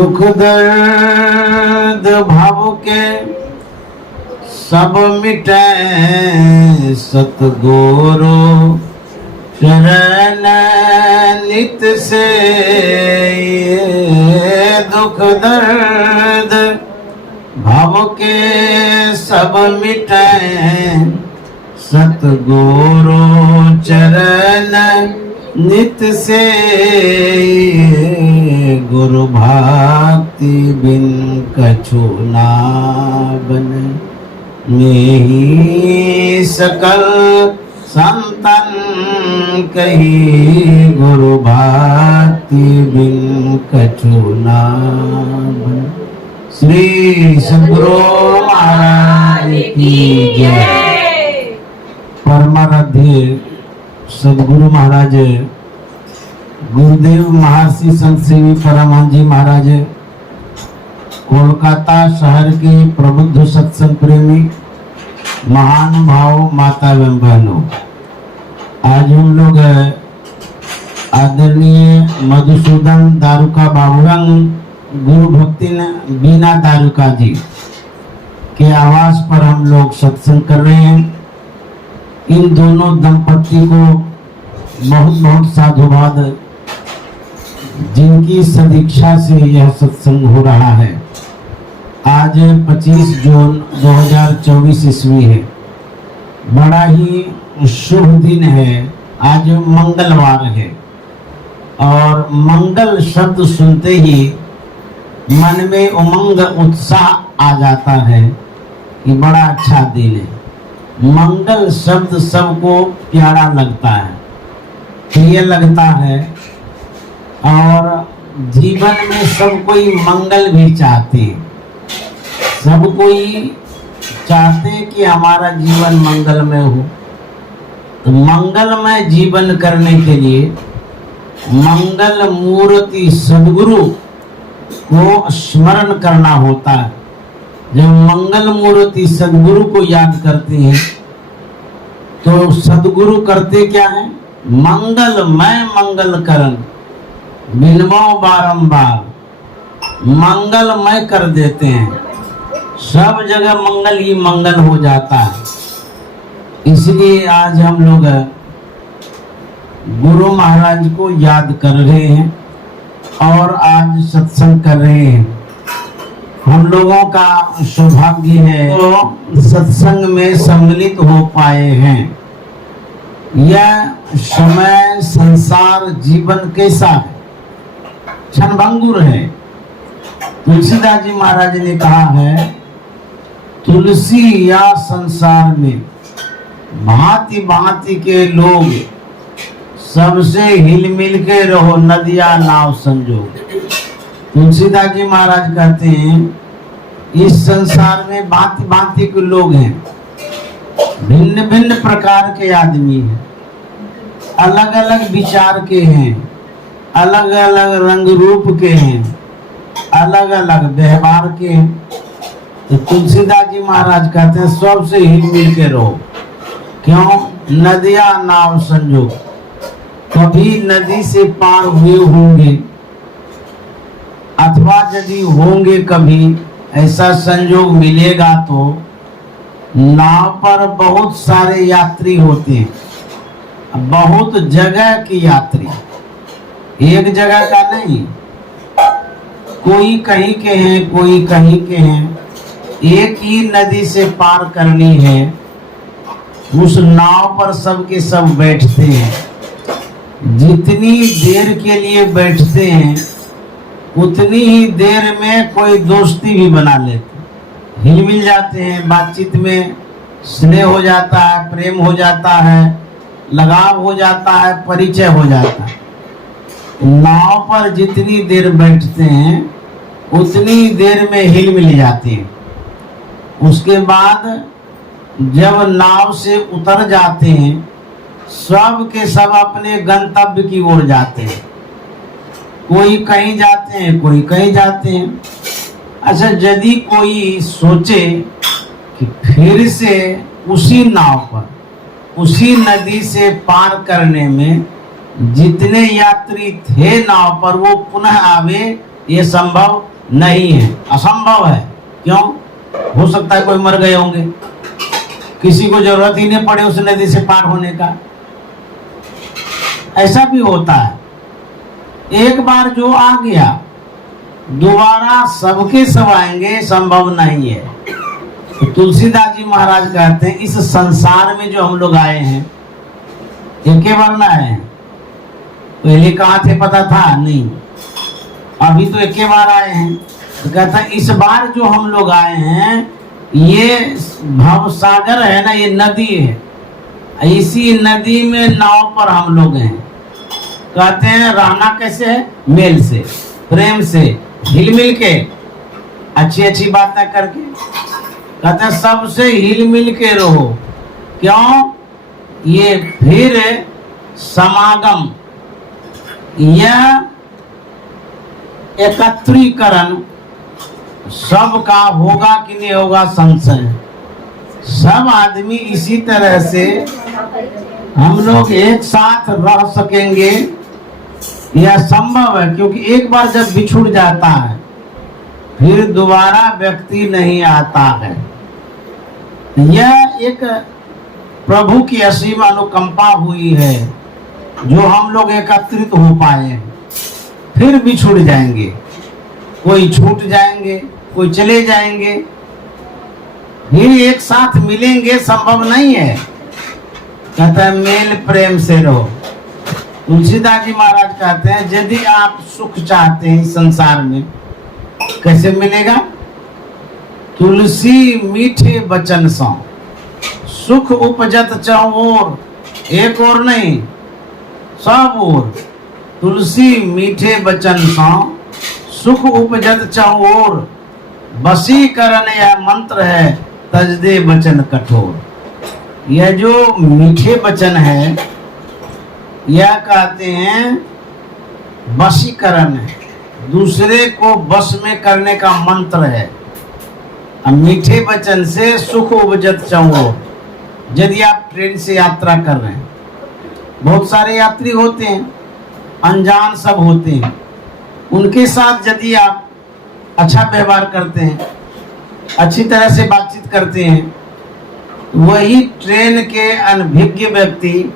दुख दर्द भाव के सब मिटे सतगुरु शरण नित से। दुख दर्द भाव के सब मिटे सतगुरु चरण नित से। गुरु भक्ति बिन कछु ना बने नेहि सकल संतन कही। गुरु भक्ति बिन कछु ना बने। श्री सद्गुरु महाराज की जय। परमाराध्य सद्गुरु महाराज गुरुदेव महर्षि संत सेवी परमहंस जी महाराज कोलकाता शहर के प्रबुद्ध सत्संग प्रेमी महान भाव माता एवं बहनों, आज हम लोग आदरणीय मधुसूदन दारुका बाबूरंग गुरु भक्ति बीना दारुका जी के आवास पर हम लोग सत्संग कर रहे हैं। इन दोनों दंपति को बहुत बहुत साधुवाद, जिनकी सदीक्षा से यह सत्संग हो रहा है। आज 25 जून 2024 ईस्वी है। बड़ा ही शुभ दिन है। आज मंगलवार है और मंगल शब्द सुनते ही मन में उमंग उत्साह आ जाता है कि बड़ा अच्छा दिन है। मंगल शब्द सबको प्यारा लगता है, प्रिय लगता है और जीवन में सब कोई मंगल भी चाहते। सब कोई चाहते कि हमारा जीवन मंगलमय हो। तो मंगलमय जीवन करने के लिए मंगल मूर्ति सद्गुरु को स्मरण करना होता है। जब मंगल मूर्ति सद्गुरु को याद करते हैं तो सद्गुरु करते क्या है? मंगलमय मंगल करन बिनबो बारंबार, मंगलमय कर देते हैं। सब जगह मंगल ही मंगल हो जाता है। इसलिए आज हम लोग गुरु महाराज को याद कर रहे हैं और आज सत्संग कर रहे हैं। हम लोगों का सौभाग्य है तो सत्संग में सम्मिलित हो पाए हैं। यह समय संसार जीवन कैसा है? क्षणभंगुर है। तुलसीदास जी महाराज ने कहा है, तुलसी या संसार में भांति भांति के लोग, सबसे हिल मिल के रहो नदिया नाव संजोग। तुलसीदास जी महाराज कहते हैं, इस संसार में भांति भांति के लोग हैं, भिन्न भिन्न प्रकार के आदमी हैं, अलग अलग विचार के हैं, अलग अलग रंग रूप के हैं, अलग अलग व्यवहार के हैं। तो तुलसीदास जी महाराज कहते हैं, सबसे हिल मिल के रहो। क्यों? नदिया नाव संजोग। कभी नदी से पार हुए होंगे अथवा यदि होंगे कभी ऐसा संजोग मिलेगा तो नाव पर बहुत सारे यात्री होते हैं, बहुत जगह की यात्री, एक जगह का नहीं। कोई कहीं के हैं, कोई कहीं के हैं। एक ही नदी से पार करनी है, उस नाव पर सब के सब बैठते हैं। जितनी देर के लिए बैठते हैं उतनी ही देर में कोई दोस्ती भी बना लेते, हिल मिल जाते हैं, बातचीत में स्नेह हो जाता है, प्रेम हो जाता है, लगाव हो जाता है, परिचय हो जाता है। नाव पर जितनी देर बैठते हैं उतनी देर में हिल मिल जाती है। उसके बाद जब नाव से उतर जाते हैं, सब के सब अपने गंतव्य की ओर जाते हैं। कोई कहीं जाते हैं, कोई कहीं जाते हैं। अच्छा, यदि कोई सोचे कि फिर से उसी नाव पर, उसी नदी से पार करने में जितने यात्री थे नाव पर वो पुनः आवे, ये संभव नहीं है, असंभव है। क्यों? हो सकता है कोई मर गए होंगे, किसी को जरूरत ही नहीं पड़े उस नदी से पार होने का, ऐसा भी होता है। एक बार जो आ गया दोबारा सबके सब आएंगे, संभव नहीं है। तो तुलसीदास जी महाराज कहते हैं इस संसार में जो हम लोग आए हैं एक बार ना आए हैं, पहले कहाँ थे पता था नहीं, अभी तो एक बार आए हैं। तो कहता है इस बार जो हम लोग आए हैं ये भव सागर है ना, ये नदी है, इसी नदी में नाव पर हम लोग हैं। कहते हैं रहना कैसे है? मेल से, प्रेम से, हिल मिल के, अच्छी अच्छी बातें करके। कहते हैं सबसे हिल मिल के रहो। क्यों? ये फिर समागम, यह एकत्रीकरण सबका होगा कि नहीं होगा संशय। सब आदमी इसी तरह से हम लोग एक साथ रह सकेंगे यह संभव है, क्योंकि एक बार जब बिछुड़ जाता है फिर दोबारा व्यक्ति नहीं आता है। यह एक प्रभु की असीम अनुकंपा हुई है जो हम लोग एकत्रित हो पाए। फिर बिछुड़ जाएंगे, कोई छूट जाएंगे, कोई चले जाएंगे, फिर एक साथ मिलेंगे संभव नहीं है। कहता है मेल प्रेम से रहो। तुलसीदास जी महाराज कहते हैं यदि आप सुख चाहते हैं संसार में, कैसे मिलेगा? तुलसी मीठे वचन सो सुख उपजत चहुओर, एक और नहीं सब ओर। तुलसी मीठे वचन सो सुख उपजत चहुओर, वशीकरण यह मंत्र है तज दे वचन कठोर। यह जो मीठे वचन है यह कहते हैं वशीकरण है, दूसरे को वश में करने का मंत्र है। अब मीठे वचन से सुख उपजत चहुओर। यदि आप ट्रेन से यात्रा कर रहे हैं, बहुत सारे यात्री होते हैं, अनजान सब होते हैं, उनके साथ यदि आप अच्छा व्यवहार करते हैं, अच्छी तरह से बातचीत करते हैं, वही ट्रेन के अनभिज्ञ व्यक्ति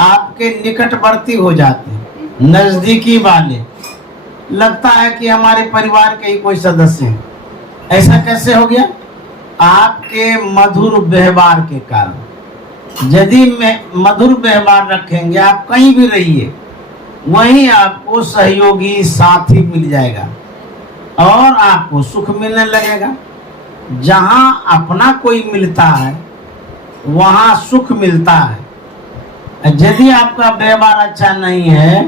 आपके निकटवर्ती हो जाते हैं, नजदीकी वाले, लगता है कि हमारे परिवार के ही कोई सदस्य हैं। ऐसा कैसे हो गया? आपके मधुर व्यवहार के कारण। यदि मधुर व्यवहार रखेंगे, आप कहीं भी रहिए, वहीं आपको सहयोगी साथी मिल जाएगा और आपको सुख मिलने लगेगा। जहां अपना कोई मिलता है वहां सुख मिलता है। यदि आपका व्यवहार अच्छा नहीं है,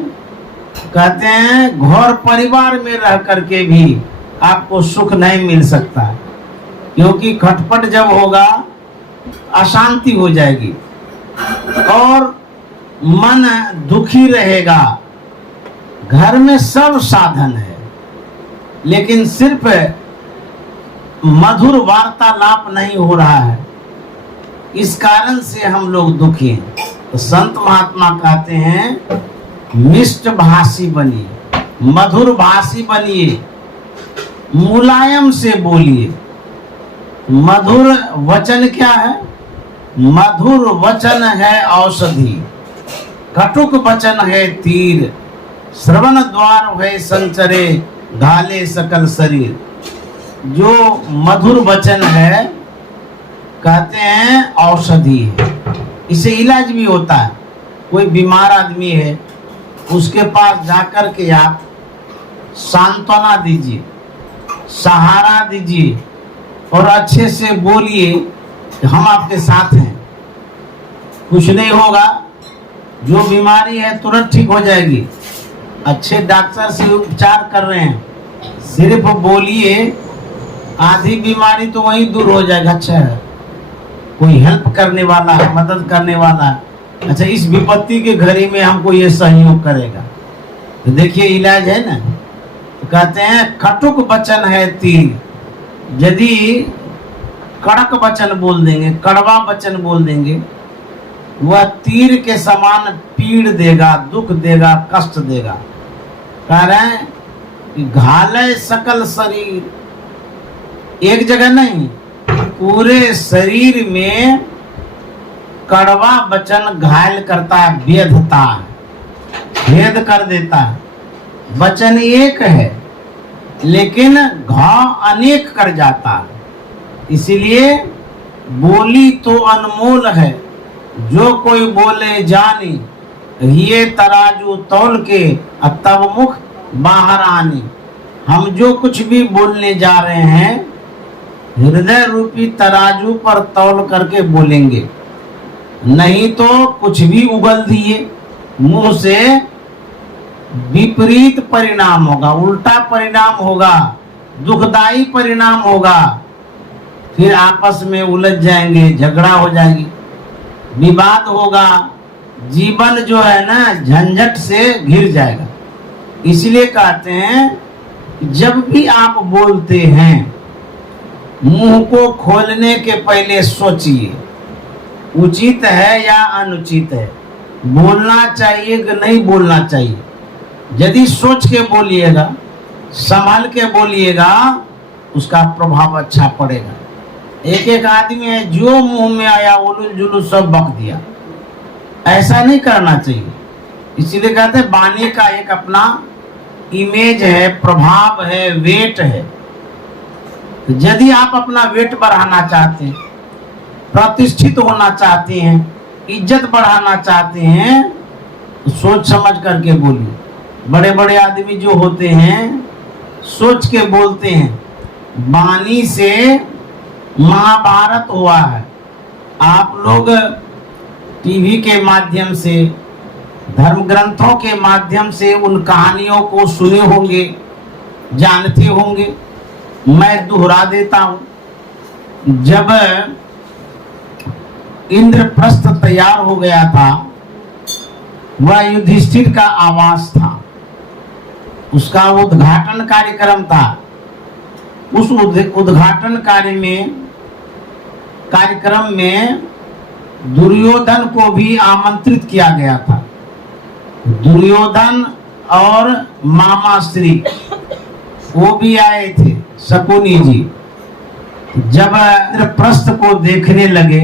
कहते हैं घर परिवार में रह करके भी आपको सुख नहीं मिल सकता, क्योंकि खटपट जब होगा अशांति हो जाएगी और मन दुखी रहेगा। घर में सब साधन है लेकिन सिर्फ मधुर वार्तालाप नहीं हो रहा है, इस कारण से हम लोग दुखी हैं। तो संत महात्मा कहते हैं मिष्ट भाषी बनिए, मधुर भाषी बनिए, मुलायम से बोलिए। मधुर वचन क्या है? मधुर वचन है औषधि, कटुक वचन है तीर, श्रवण द्वार है संचरे, घाले सकल शरीर। जो मधुर वचन है कहते हैं औषधि है, इससे इलाज भी होता है। कोई बीमार आदमी है, उसके पास जाकर के आप सांत्वना दीजिए, सहारा दीजिए और अच्छे से बोलिए कि हम आपके साथ हैं, कुछ नहीं होगा, जो बीमारी है तुरंत ठीक हो जाएगी। अच्छे डॉक्टर से उपचार कर रहे हैं, सिर्फ बोलिए, आधी बीमारी तो वहीं दूर हो जाएगा। अच्छा है, कोई हेल्प करने वाला है, मदद करने वाला है, अच्छा इस विपत्ति के घड़ी में हमको ये सहयोग करेगा, तो देखिए इलाज है ना। तो कहते हैं कटुक वचन है तीर। यदि कड़क वचन बोल देंगे, कड़वा वचन बोल देंगे, वह तीर के समान पीड़ देगा, दुख देगा, कष्ट देगा। कह रहे हैं कि घाले सकल शरीर, एक जगह नहीं, पूरे शरीर में कड़वा वचन घायल करता है, भेदता है, भेद कर देता है। वचन एक है लेकिन घाव अनेक कर जाता है। इसीलिए बोली तो अनमोल है, जो कोई बोले जानी, ये तराजू तौल के तब मुख बाहर आनी। हम जो कुछ भी बोलने जा रहे हैं हृदय रूपी तराजू पर तौल करके बोलेंगे, नहीं तो कुछ भी उगल दिए मुंह से विपरीत परिणाम होगा, उल्टा परिणाम होगा, दुखदाई परिणाम होगा। फिर आपस में उलझ जाएंगे, झगड़ा हो जाएगी, विवाद होगा, जीवन जो है ना झंझट से घिर जाएगा। इसलिए कहते हैं जब भी आप बोलते हैं मुंह को खोलने के पहले सोचिए उचित है या अनुचित है, बोलना चाहिए कि नहीं बोलना चाहिए। यदि सोच के बोलिएगा, संभाल के बोलिएगा, उसका प्रभाव अच्छा पड़ेगा। एक एक आदमी है जो मुंह में आया उलूल जुलूल सब बक दिया, ऐसा नहीं करना चाहिए। इसीलिए कहते हैं वाणी का एक अपना इमेज है, प्रभाव है, वेट है। तो यदि आप अपना वेट बढ़ाना चाहते हैं, प्रतिष्ठित होना चाहते हैं, इज्जत बढ़ाना चाहते हैं, तो सोच समझ करके बोलिए। बड़े बड़े आदमी जो होते हैं सोच के बोलते हैं। वाणी से महाभारत हुआ है। आप लोग टीवी के माध्यम से, धर्म ग्रंथों के माध्यम से उन कहानियों को सुने होंगे, जानते होंगे। मैं दोहरा देता हूं। जब इंद्रप्रस्थ तैयार हो गया था, वह युधिष्ठिर का आवास था, उसका उद्घाटन कार्यक्रम था। उस उद्घाटन कार्यक्रम में दुर्योधन को भी आमंत्रित किया गया था। दुर्योधन और मामा श्री वो भी आए थे, शकुनी जी। जब इंद्रप्रस्थ को देखने लगे,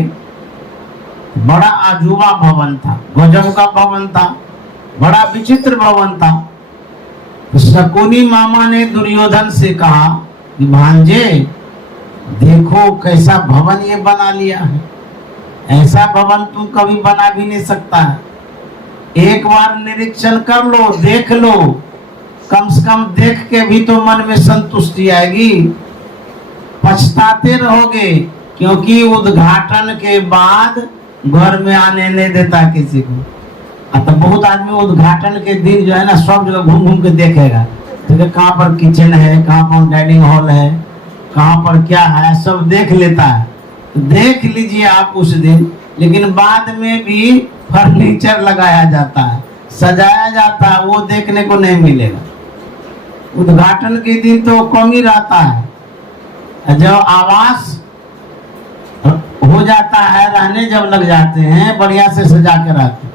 बड़ा अजूबा भवन था, गजब का भवन था, बड़ा विचित्र भवन था। तो शकुनी मामा ने दुर्योधन से कहा कि भांजे देखो कैसा भवन ये बना लिया है, ऐसा भवन तुम कभी बना भी नहीं सकता है। एक बार निरीक्षण कर लो, देख लो, कम से कम देख के भी तो मन में संतुष्टि आएगी। पछताते रहोगे, क्योंकि उद्घाटन के बाद घर में आने नहीं देता किसी को। तो बहुत आदमी उद्घाटन के दिन जो है ना सब जगह घूम घूम के देखेगा, तो कहाँ पर किचन है, कहाँ पर डाइनिंग हॉल है, कहाँ पर क्या है, सब देख लेता है। देख लीजिए आप उस दिन, लेकिन बाद में भी फर्नीचर लगाया जाता है, सजाया जाता है, वो देखने को नहीं मिलेगा। उद्घाटन के दिन तो कम ही रहता है। जब आवास हो जाता है, रहने जब लग जाते हैं, बढ़िया से सजा के रहते।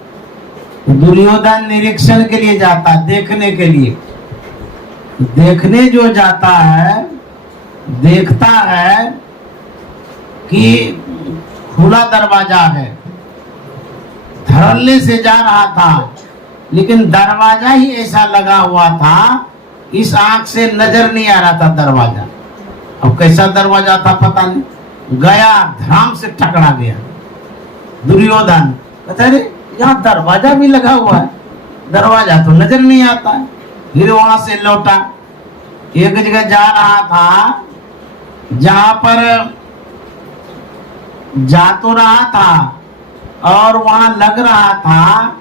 दुर्योधन निरीक्षण के लिए जाता है, देखने के लिए। देखने जो जाता है, देखता है कि खुला दरवाजा है, धड़ल्ले से जा रहा था, लेकिन दरवाजा ही ऐसा लगा हुआ था, इस आंख से नजर नहीं आ रहा था दरवाजा। अब कैसा दरवाजा था पता नहीं, गया धड़ाम से टकरा गया। दुर्योधन कहता है यहाँ दरवाजा भी लगा हुआ है, दरवाजा तो नजर नहीं आता है। फिर वहां से लौटा, एक जगह जा रहा था जहां पर जा तो रहा था और वहां लग रहा था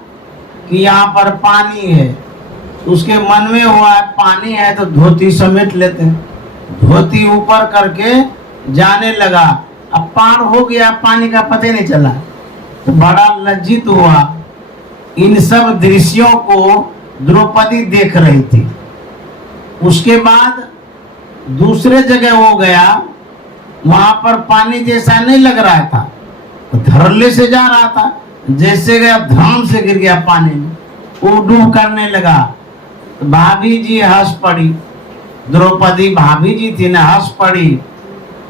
कि यहाँ पर पानी है। उसके मन में हुआ पानी है तो धोती समेट लेते हैं, धोती ऊपर करके जाने लगा। अब पार हो गया, पानी का पता नहीं चला, तो बड़ा लज्जित हुआ। इन सब दृश्यों को द्रौपदी देख रही थी। उसके बाद दूसरे जगह वो गया, वहां पर पानी जैसा नहीं लग रहा था, तो धड़ल्ले से जा रहा था, जैसे गया धड़ाम से गिर गया पानी में, वो डूब करने लगा। तो भाभी जी हंस पड़ी, द्रौपदी भाभी जी थी ना, हंस पड़ी।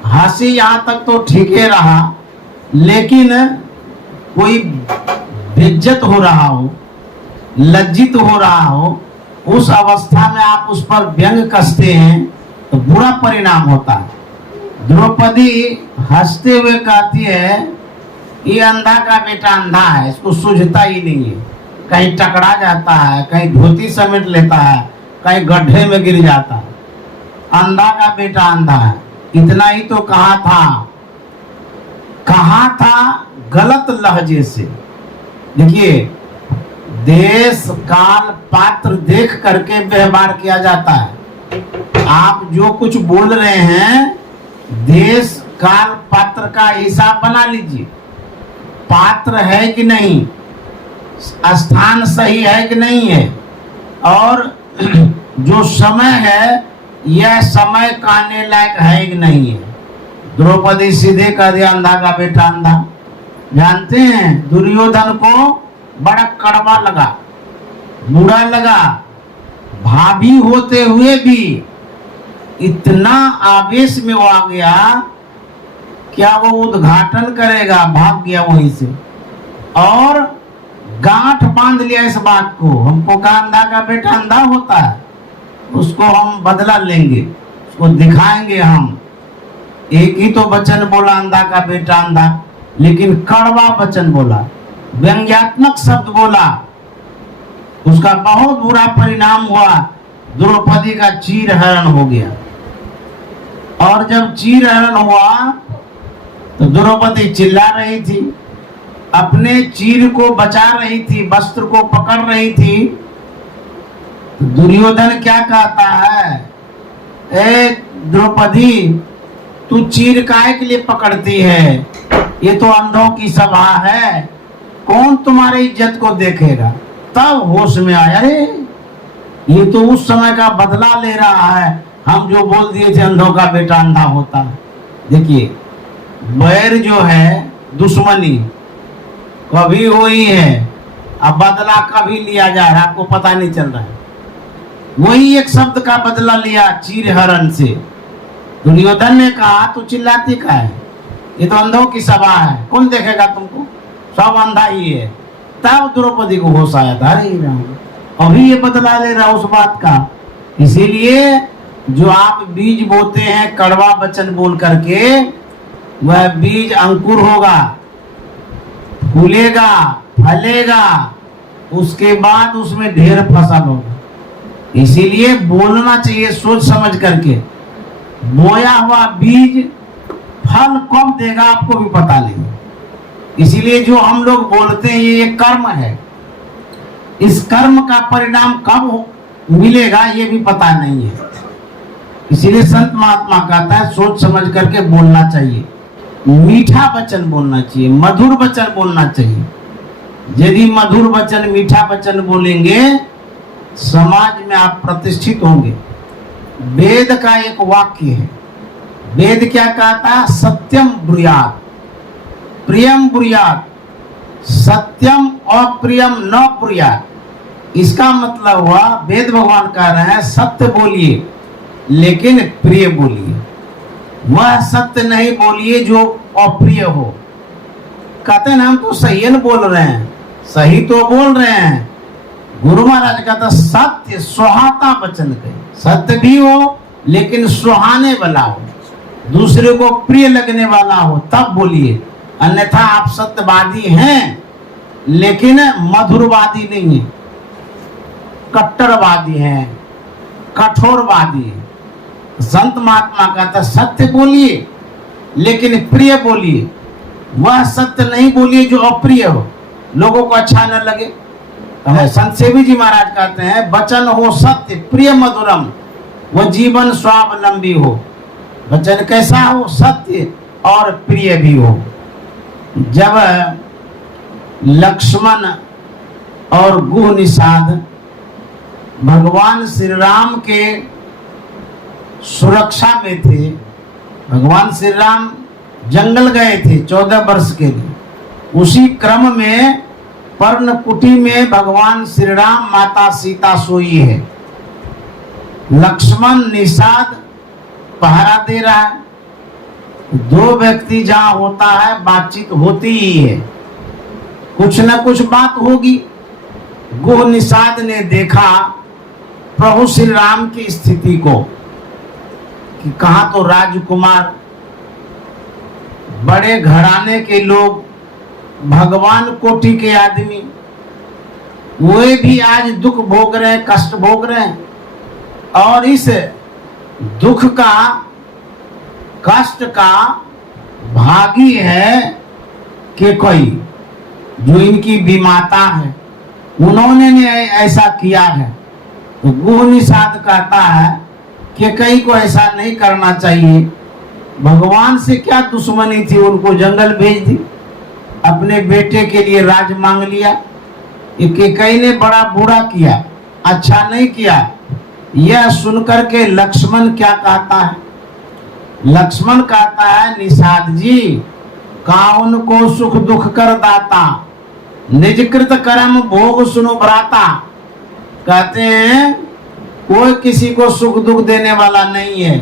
हंसी यहाँ तक तो ठीक ही रहा, लेकिन कोई बेइज्जत हो रहा हो, लज्जित हो रहा हो, उस अवस्था में आप उस पर व्यंग कसते हैं तो बुरा परिणाम होता है। द्रौपदी हंसते हुए कहती है, ये अंधा का बेटा अंधा है, इसको सूझता ही नहीं है, कहीं टकरा जाता है, कहीं धोती समेट लेता है, कहीं गड्ढे में गिर जाता है। अंधा का बेटा अंधा है, इतना ही तो कहा था गलत लहजे से। देखिए, देश काल पात्र देख करके व्यवहार किया जाता है। आप जो कुछ बोल रहे हैं, देश काल पात्र का हिसाब बना लीजिए, पात्र है कि नहीं, स्थान सही है कि नहीं है, और जो समय है यह समय कहने लायक है कि नहीं है। द्रौपदी सीधे कह दिया अंधा का बेटा अंधा। जानते हैं, दुर्योधन को बड़ा कड़वा लगा, बुरा लगा। भाभी होते हुए भी इतना आवेश में वो आ गया, क्या वो उद्घाटन करेगा, भाग गया वहीं से और गांठ बांध लिया इस बात को। हमको कहा अंधा का बेटा अंधा होता है, उसको हम बदला लेंगे, उसको दिखाएंगे हम। एक ही तो वचन बोला अंधा का बेटा अंधा, लेकिन कड़वा वचन बोला, व्यंग्यात्मक शब्द बोला। उसका बहुत बुरा परिणाम हुआ, द्रौपदी का चीर हरण हो गया। और जब चीर हरण हुआ तो द्रौपदी चिल्ला रही थी, अपने चीर को बचा रही थी, वस्त्र को पकड़ रही थी। तो दुर्योधन क्या कहता है, ए द्रौपदी, तू चीर काहे के लिए पकड़ती है, ये तो अंधों की सभा है, कौन तुम्हारी इज्जत को देखेगा। तब होश में आया, अरे ये तो उस समय का बदला ले रहा है, हम जो बोल दिए थे अंधों का बेटा अंधा होता है। देखिए, बैर जो है, दुश्मनी कभी हुई है, अब बदला कभी लिया जा रहा है, आपको पता नहीं चल रहा है। वही एक शब्द का बदला लिया चीर हरण से। दुर्योधन ने कहा, तू चिल्लाती का है, ये तो अंधों की सभा है, कौन देखेगा तुमको, सब अंधा ही है। तब द्रौपदी को होश आया था, अरे अभी ये बदला ले रहा उस बात का। इसीलिए जो आप बीज बोते हैं कड़वा वचन बोल करके, वह बीज अंकुर होगा, फूलेगा, फलेगा, उसके बाद उसमें ढेर फसल होगा। इसीलिए बोलना चाहिए सोच समझ करके। बोया हुआ बीज फल कब देगा आपको भी पता नहीं। इसीलिए जो हम लोग बोलते हैं ये कर्म है, इस कर्म का परिणाम कब मिलेगा ये भी पता नहीं है। इसीलिए संत महात्मा कहता है सोच समझ करके बोलना चाहिए, मीठा वचन बोलना चाहिए, मधुर वचन बोलना चाहिए। यदि मधुर वचन, मीठा वचन बोलेंगे, समाज में आप प्रतिष्ठित होंगे। वेद का एक वाक्य है, वेद क्या कहता है, सत्यम ब्रूयात प्रियम ब्रूयात, सत्यम अप्रियम न ब्रूयात। इसका मतलब हुआ, वेद भगवान कह रहे हैं सत्य बोलिए लेकिन प्रिय बोलिए, वह सत्य नहीं बोलिए जो अप्रिय हो। कहते हैं हम तो सही बोल रहे हैं, सही तो बोल रहे हैं। गुरु महाराज कहता सत्य सुहाता वचन कहे, सत्य भी हो लेकिन सुहाने वाला हो, दूसरे को प्रिय लगने वाला हो, तब बोलिए। अन्यथा आप सत्यवादी हैं लेकिन मधुरवादी नहीं है, कट्टरवादी हैं, कठोरवादी है। संत महात्मा कहता सत्य बोलिए लेकिन प्रिय बोलिए, वह सत्य नहीं बोलिए जो अप्रिय हो, लोगों को अच्छा न लगे। संत सेवी जी महाराज कहते हैं वचन हो सत्य प्रिय मधुरम, वह जीवन स्वावलंबी हो। वचन कैसा हो, सत्य और प्रिय भी हो। जब लक्ष्मण और गुह निषाद भगवान श्री राम के सुरक्षा में थे, भगवान श्री राम जंगल गए थे 14 वर्ष के लिए, उसी क्रम में पर्णकुटी में भगवान श्री राम माता सीता सोई है। लक्ष्मण निषाद पहरा दे रहा है। दो व्यक्ति जहां होता है बातचीत होती ही है, कुछ न कुछ बात होगी। गुह निषाद ने देखा प्रभु श्री राम की स्थिति को कि कहा तो राजकुमार, बड़े घराने के लोग, भगवान कोटि के आदमी, वे भी आज दुख भोग रहे हैं, कष्ट भोग रहे हैं। और इस दुख का, कष्ट का भागी है कि कोई जो इनकी विमाता है, उन्होंने ने ऐसा किया है। तो गुह निषाद कहता है कि कई को ऐसा नहीं करना चाहिए। भगवान से क्या दुश्मनी थी, उनको जंगल भेज दी, अपने बेटे के लिए राज मांग लिया। कई ने बड़ा बुरा किया, अच्छा नहीं किया। यह सुनकर के लक्ष्मण क्या कहता है? लक्ष्मण कहता है, निषाद जी, काउन को सुख दुख कर दाता, निजकृत कर्म भोग सुनो भ्राता। कहते हैं कोई किसी को सुख दुख देने वाला नहीं है,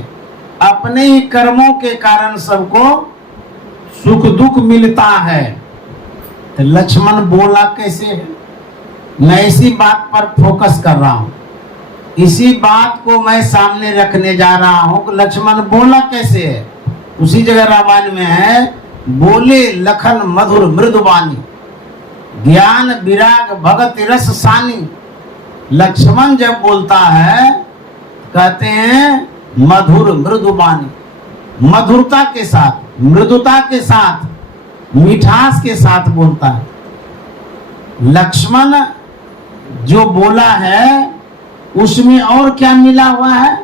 अपने ही कर्मों के कारण सबको सुख दुख मिलता है। तो लक्ष्मण बोला कैसे है? मैं इसी बात पर फोकस कर रहा हूं, इसी बात को मैं सामने रखने जा रहा हूं कि लक्ष्मण बोला कैसे है। उसी जगह रामायण में है, बोले लखन मधुर मृदुबानी, ज्ञान विराग भगत रस सानी। लक्ष्मण जब बोलता है, कहते हैं मधुर मृदुबानी, मधुरता के साथ, मृदुता के साथ, मिठास के साथ बोलता है। लक्ष्मण जो बोला है उसमें और क्या मिला हुआ है?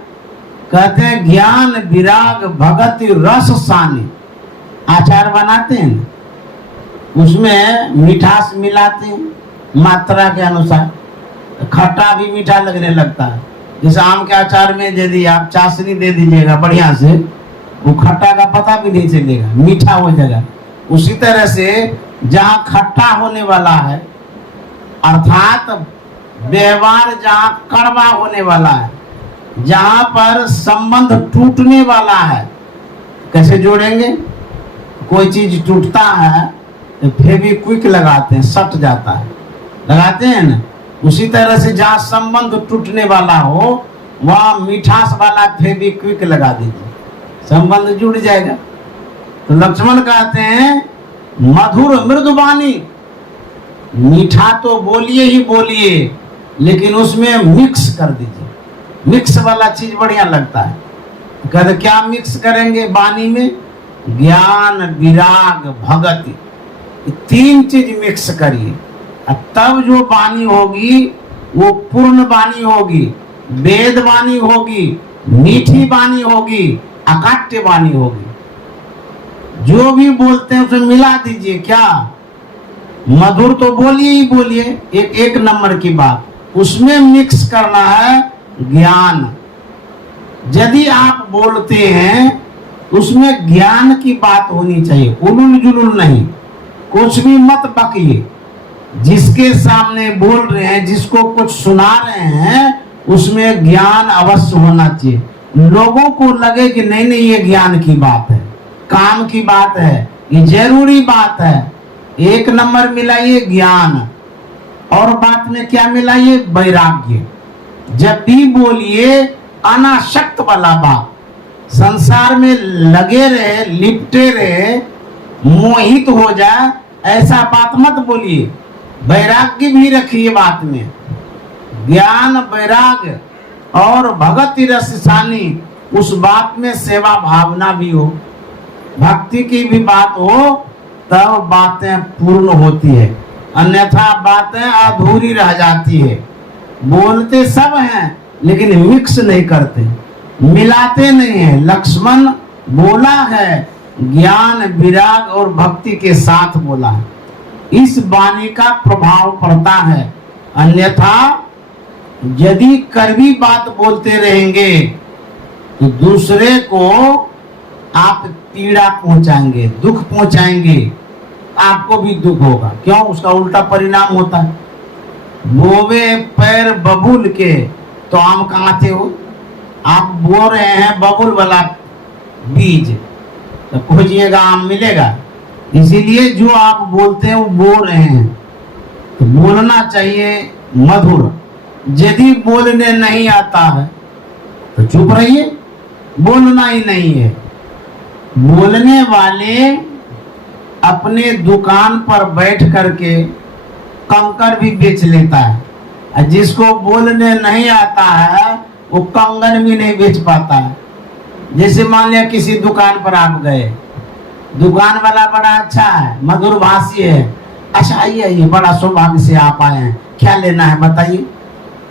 कहते हैं ज्ञान विराग भगत रस सानी। अचार बनाते हैं, उसमें मिठास मिलाते हैं मात्रा के अनुसार, खट्टा भी मीठा लगने लगता है। जैसे आम के अचार में यदि आप चाशनी दे दीजिएगा बढ़िया से, वो खट्टा का पता भी नहीं चलेगा, मीठा हो जाएगा। उसी तरह से जहाँ खट्टा होने वाला है, अर्थात व्यवहार जहाँ कड़वा होने वाला है, जहाँ पर संबंध टूटने वाला है, कैसे जोड़ेंगे? कोई चीज टूटता है तो फेविक्विक लगाते हैं, सट जाता है, लगाते हैं ना। उसी तरह से जहाँ संबंध टूटने वाला हो, वहाँ मिठास वाला फेविक्विक लगा दीजिए, संबंध जुड़ जाएगा। तो लक्ष्मण कहते हैं मधुर मृदुबानी, मीठा तो बोलिए ही बोलिए, लेकिन उसमें मिक्स कर दीजिए, मिक्स वाला चीज बढ़िया लगता है। कहते क्या मिक्स करेंगे वाणी में? ज्ञान विराग भगति, तीन चीज मिक्स करिए, तब जो वाणी होगी वो पूर्ण वाणी होगी, वेद वाणी होगी, मीठी वाणी होगी, अकाट्य वाणी होगी। जो भी बोलते हैं उसे मिला दीजिए। क्या मधुर तो बोलिए ही बोलिए, एक नंबर की बात, उसमें मिक्स करना है ज्ञान। यदि आप बोलते हैं उसमें ज्ञान की बात होनी चाहिए, उलूल जुलूल नहीं, कुछ भी मत बकिए। जिसके सामने बोल रहे हैं, जिसको कुछ सुना रहे हैं, उसमें ज्ञान अवश्य होना चाहिए। लोगों को लगे कि नहीं नहीं ये ज्ञान की बात है, काम की बात है, ये जरूरी बात है। एक नंबर मिलाइए ज्ञान, और बात में क्या मिलाइए? वैराग्य। जब भी बोलिए अनासक्त वाला बात, संसार में लगे रहे, लिपटे रहे, मोहित हो जाए, ऐसा बात मत बोलिए। वैराग्य भी रखिए बात में, ज्ञान वैराग्य और भगति रसानी, उस बात में सेवा भावना भी हो, भक्ति की भी बात हो, तब बातें पूर्ण होती है, अन्यथा बातें अधूरी रह जाती है। बोलते सब हैं लेकिन मिक्स नहीं करते, मिलाते नहीं है। लक्ष्मण बोला है ज्ञान विराग और भक्ति के साथ बोला है, इस वाणी का प्रभाव पड़ता है। अन्यथा यदि कड़वी बात बोलते रहेंगे तो दूसरे को आप पीड़ा पहुंचाएंगे, दुख पहुंचाएंगे, आपको भी दुख होगा। क्यों? उसका उल्टा परिणाम होता है। बोवे पैर बबूल के तो आम कहाते हो, आप बो रहे हैं बबुल वाला बीज, तो खोजिएगा आम मिलेगा। इसीलिए जो आप बोलते हैं वो बोल रहे हैं, तो बोलना चाहिए मधुर। यदि बोलने नहीं आता है तो चुप रहिए, बोलना ही नहीं है। बोलने वाले अपने दुकान पर बैठ करके कंकर भी बेच लेता है, और जिसको बोलने नहीं आता है वो कंगन भी नहीं बेच पाता है। जैसे मान लिया किसी दुकान पर आप गए, दुकान वाला बड़ा अच्छा है, मधुर भाषी है, अच्छा आइए आइए, बड़ा सौभाग्य से आप आए हैं, क्या लेना है बताइए।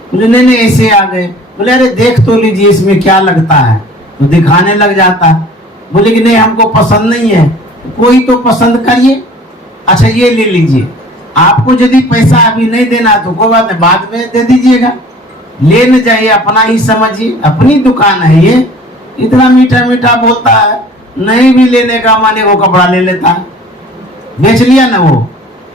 बोले नहीं नहीं ऐसे आ गए। बोले अरे देख तो लीजिए इसमें क्या लगता है, तो दिखाने लग जाता है। बोले कि नहीं हमको पसंद नहीं है। कोई तो पसंद करिए, अच्छा ये ले लीजिए। आपको यदि पैसा अभी नहीं देना तो कोई बात नहीं, बाद में दे दीजिएगा। ले न जाइए, अपना ही समझिए, अपनी दुकान है ये। इतना मीठा मीठा बोलता है, नहीं भी लेने का माने वो कपड़ा ले लेता है, बेच लिया ना वो।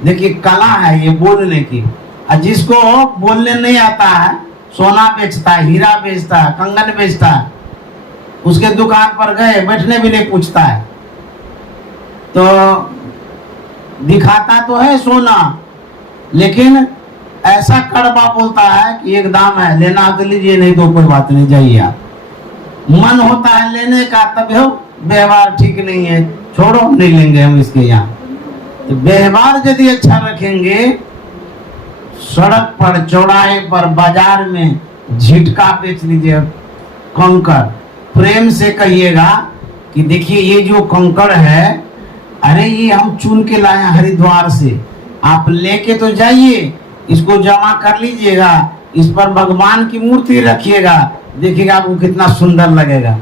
देखिए कला है ये बोलने की। और जिसको बोलने नहीं आता है, सोना बेचता है, हीरा बेचता है, कंगन बेचता है, उसके दुकान पर गए बैठने भी नहीं पूछता है, तो दिखाता तो है सोना, लेकिन ऐसा कड़वा बोलता है कि एक दाम है, लेना तो लीजिए, नहीं तो कोई बात नहीं, जाइए आप। मन होता है लेने का, तब हो व्यवहार ठीक नहीं है, छोड़ो नहीं लेंगे हम इसके यहाँ। तो व्यवहार यदि अच्छा रखेंगे, सड़क पर, चौराहे पर, बाजार में झिटका बेच लीजिए, कंकर प्रेम से कहिएगा कि देखिए ये जो कंकर है, अरे ये हम चुन के लाए हरिद्वार से, आप लेके तो जाइए, इसको जमा कर लीजिएगा, इस पर भगवान की मूर्ति रखिएगा, देखिएगा आपको कितना सुंदर लगेगा।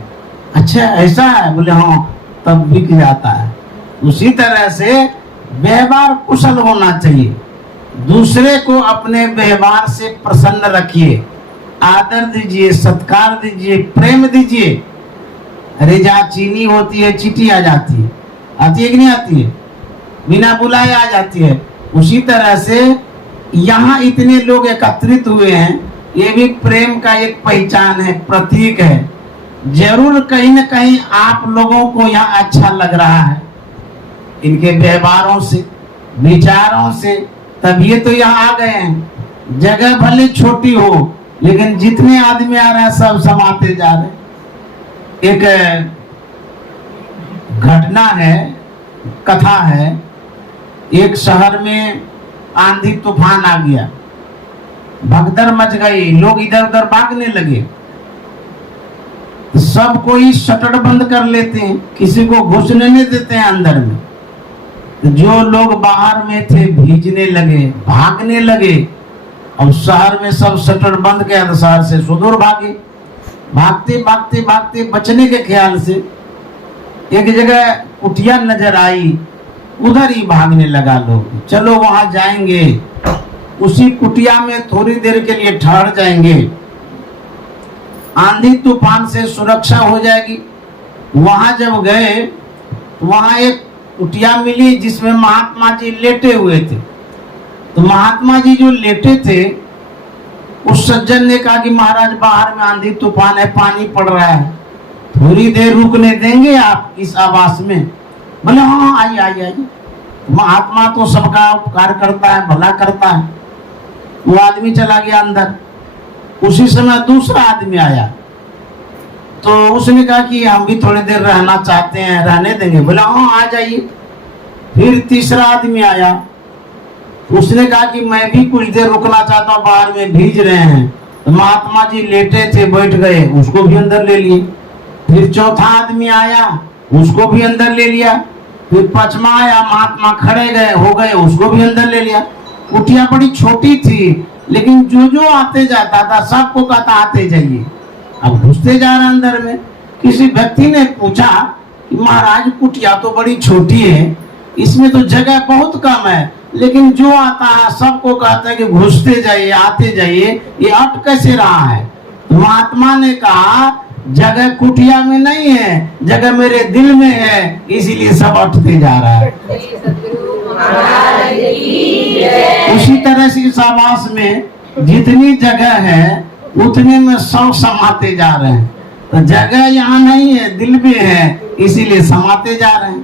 अच्छा ऐसा है? बोले हाँ, तब बिक जाता है। उसी तरह से व्यवहार कुशल होना चाहिए, दूसरे को अपने व्यवहार से प्रसन्न रखिए, आदर दीजिए, सत्कार दीजिए, प्रेम दीजिए। अरे जहाँ चीनी होती है चींटी आ जाती है, आती है कि नहीं आती है? बिना बुलाए आ जाती है। उसी तरह से यहाँ इतने लोग एकत्रित हुए हैं, ये भी प्रेम का एक पहचान है, प्रतीक है। जरूर कहीं न कहीं आप लोगों को यहाँ अच्छा लग रहा है, इनके व्यवहारों से, विचारों से, तभी तो यहाँ आ गए हैं। जगह भले छोटी हो, लेकिन जितने आदमी आ रहे हैं सब समाते जा रहे हैं। एक घटना है, कथा है, एक शहर में आंधी तूफान आ गया, भगदड़ मच गई, लोग इधर उधर भागने लगे, सब कोई शटर बंद कर लेते हैं, किसी को घुसने नहीं देते हैं अंदर में। जो लोग बाहर में थे भीजने लगे, भागने लगे, और शहर में सब शटर बंद किया तो शहर से सुदूर भागे। भागते भागते भागते बचने के ख्याल से एक जगह कुटिया नजर आई, उधर ही भागने लगा लोग, चलो वहां जाएंगे, उसी कुटिया में थोड़ी देर के लिए ठहर जाएंगे, आंधी तूफान से सुरक्षा हो जाएगी। वहां जब गए तो वहां एक कुटिया मिली जिसमें महात्मा जी लेटे हुए थे। तो महात्मा जी जो लेटे थे, उस सज्जन ने कहा कि महाराज बाहर में आंधी तूफान है, पानी पड़ रहा है, थोड़ी देर रुकने देंगे आप इस आवास में? बोले हाँ आइए आइए आइए। महात्मा तो सबका उपकार करता है, भला करता है। वो आदमी चला गया अंदर। उसी समय दूसरा आदमी आया, तो उसने कहा कि हम भी थोड़ी देर रहना चाहते हैं, रहने देंगे? बोला हाँ आ जाइए। फिर तीसरा आदमी आया, उसने कहा कि मैं भी कुछ देर रुकना चाहता हूँ, बाहर में भीज रहे हैं। तो महात्मा जी लेटे थे, बैठ गए, उसको भी अंदर ले लिए। फिर चौथा आदमी आया, उसको भी अंदर ले लिया। फिर पांचवा आया, महात्मा खड़े गए हो गए, उसको भी अंदर ले लिया। कुटिया बड़ी छोटी थी, लेकिन जो जो आते जाता था सबको कहता आते जाइए। अब घुसते जा रहे अंदर में। किसी व्यक्ति ने पूछा कि महाराज कुटिया तो बड़ी छोटी है, इसमें तो जगह बहुत कम है, लेकिन जो आता है सबको कहता है कि घुसते जाइए, आते जाइए, ये अट कैसे रहा है? तो महात्मा ने कहा जगह कुटिया में नहीं है, जगह मेरे दिल में है, इसीलिए सब अटते जा रहा है। उसी तरह से इस आवास में जितनी जगह है उतने में सब समाते जा रहे हैं। तो जगह यहाँ नहीं है, दिल में है, इसीलिए समाते जा रहे हैं।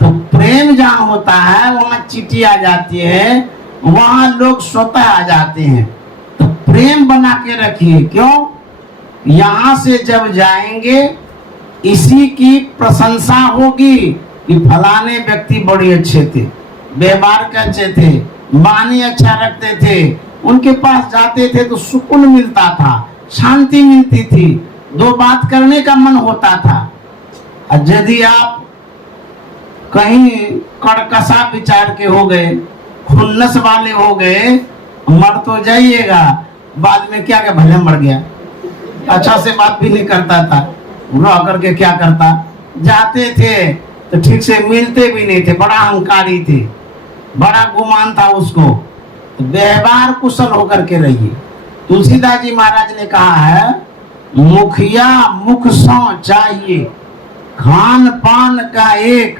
तो प्रेम जहाँ होता है वहाँ चिट्ठी आ जाती है, वहाँ लोग स्वतः आ जाते हैं। तो प्रेम बना के रखिए। क्यों? यहाँ से जब जाएंगे इसी की प्रशंसा होगी कि फलाने व्यक्ति बड़े अच्छे थे, व्यवहार के अच्छे थे, वाणी अच्छा रखते थे, उनके पास जाते थे तो सुकून मिलता था, शांति मिलती थी, दो बात करने का मन होता था। और यदि आप कहीं कड़कसा विचार के हो गए, खुन्नस वाले हो गए, मर तो जाइएगा, बाद में क्या भले मर गया, अच्छा से बात भी नहीं करता था, रह करके क्या करता, जाते थे तो ठीक से मिलते भी नहीं थे, बड़ा अहंकारी थे, बड़ा गुमान था उसको। तो व्यवहार कुशल होकर के रहिए। तुलसीदास जी महाराज ने कहा है, मुखिया मुख सौ चाहिए, खान पान का एक,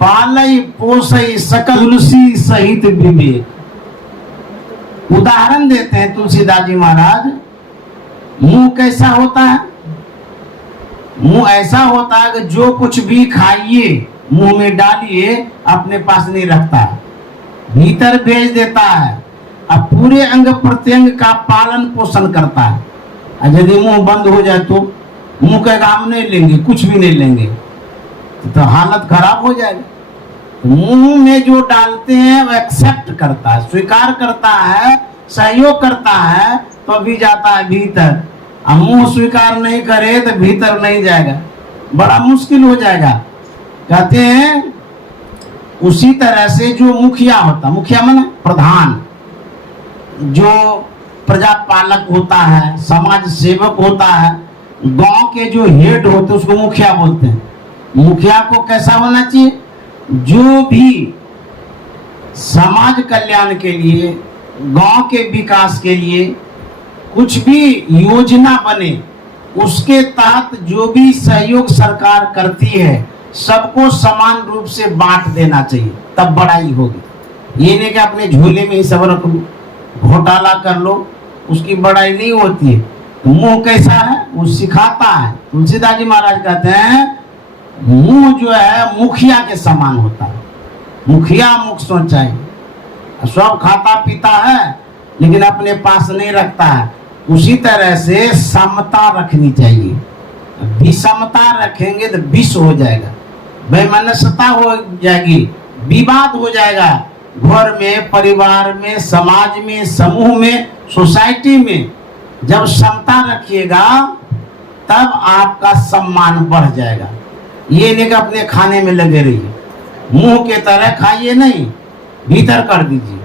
पालई पोसई सकल तुलसी सहित विवेक। उदाहरण देते हैं तुलसीदास जी महाराज, मुंह कैसा होता है? मुंह ऐसा होता है कि जो कुछ भी खाइए मुंह में डालिए अपने पास नहीं रखता, भीतर भेज देता है, अब पूरे अंग प्रत्यंग का पालन पोषण करता है। और यदि मुंह बंद हो जाए तो मुंह का काम नहीं लेंगे, कुछ भी नहीं लेंगे, तो हालत खराब हो जाएगी। तो मुंह में जो डालते हैं वो एक्सेप्ट करता है, स्वीकार करता है, सहयोग करता है, तो अभी जाता है भीतर। अब मुंह स्वीकार नहीं करे तो भीतर नहीं जाएगा, बड़ा मुश्किल हो जाएगा। कहते हैं उसी तरह से जो मुखिया होता, मुखिया माने प्रधान, जो प्रजा पालक होता है, समाज सेवक होता है, गांव के जो हेड होते हैं उसको मुखिया बोलते हैं। मुखिया को कैसा होना चाहिए? जो भी समाज कल्याण के लिए, गांव के विकास के लिए कुछ भी योजना बने, उसके तहत जो भी सहयोग सरकार करती है सबको समान रूप से बांट देना चाहिए, तब बड़ाई होगी। ये नहीं कि अपने झोले में ही सब रख लो, घोटाला कर लो, उसकी बड़ाई नहीं होती है। तो मुंह कैसा है वो सिखाता है। तुलसीदास जी महाराज कहते हैं मुंह जो है मुखिया के समान होता है, मुखिया मुख सोचाए, सब खाता पीता है लेकिन अपने पास नहीं रखता है। उसी तरह से समता रखनी चाहिए, विषमता रखेंगे तो विष हो जाएगा, वैमनस्यता हो जाएगी, विवाद हो जाएगा, घर में, परिवार में, समाज में, समूह में, सोसाइटी में। जब समता रखिएगा तब आपका सम्मान बढ़ जाएगा। ये नहीं कि अपने खाने में लगे रहिए, मुंह के तरह खाइए नहीं, भीतर कर दीजिए,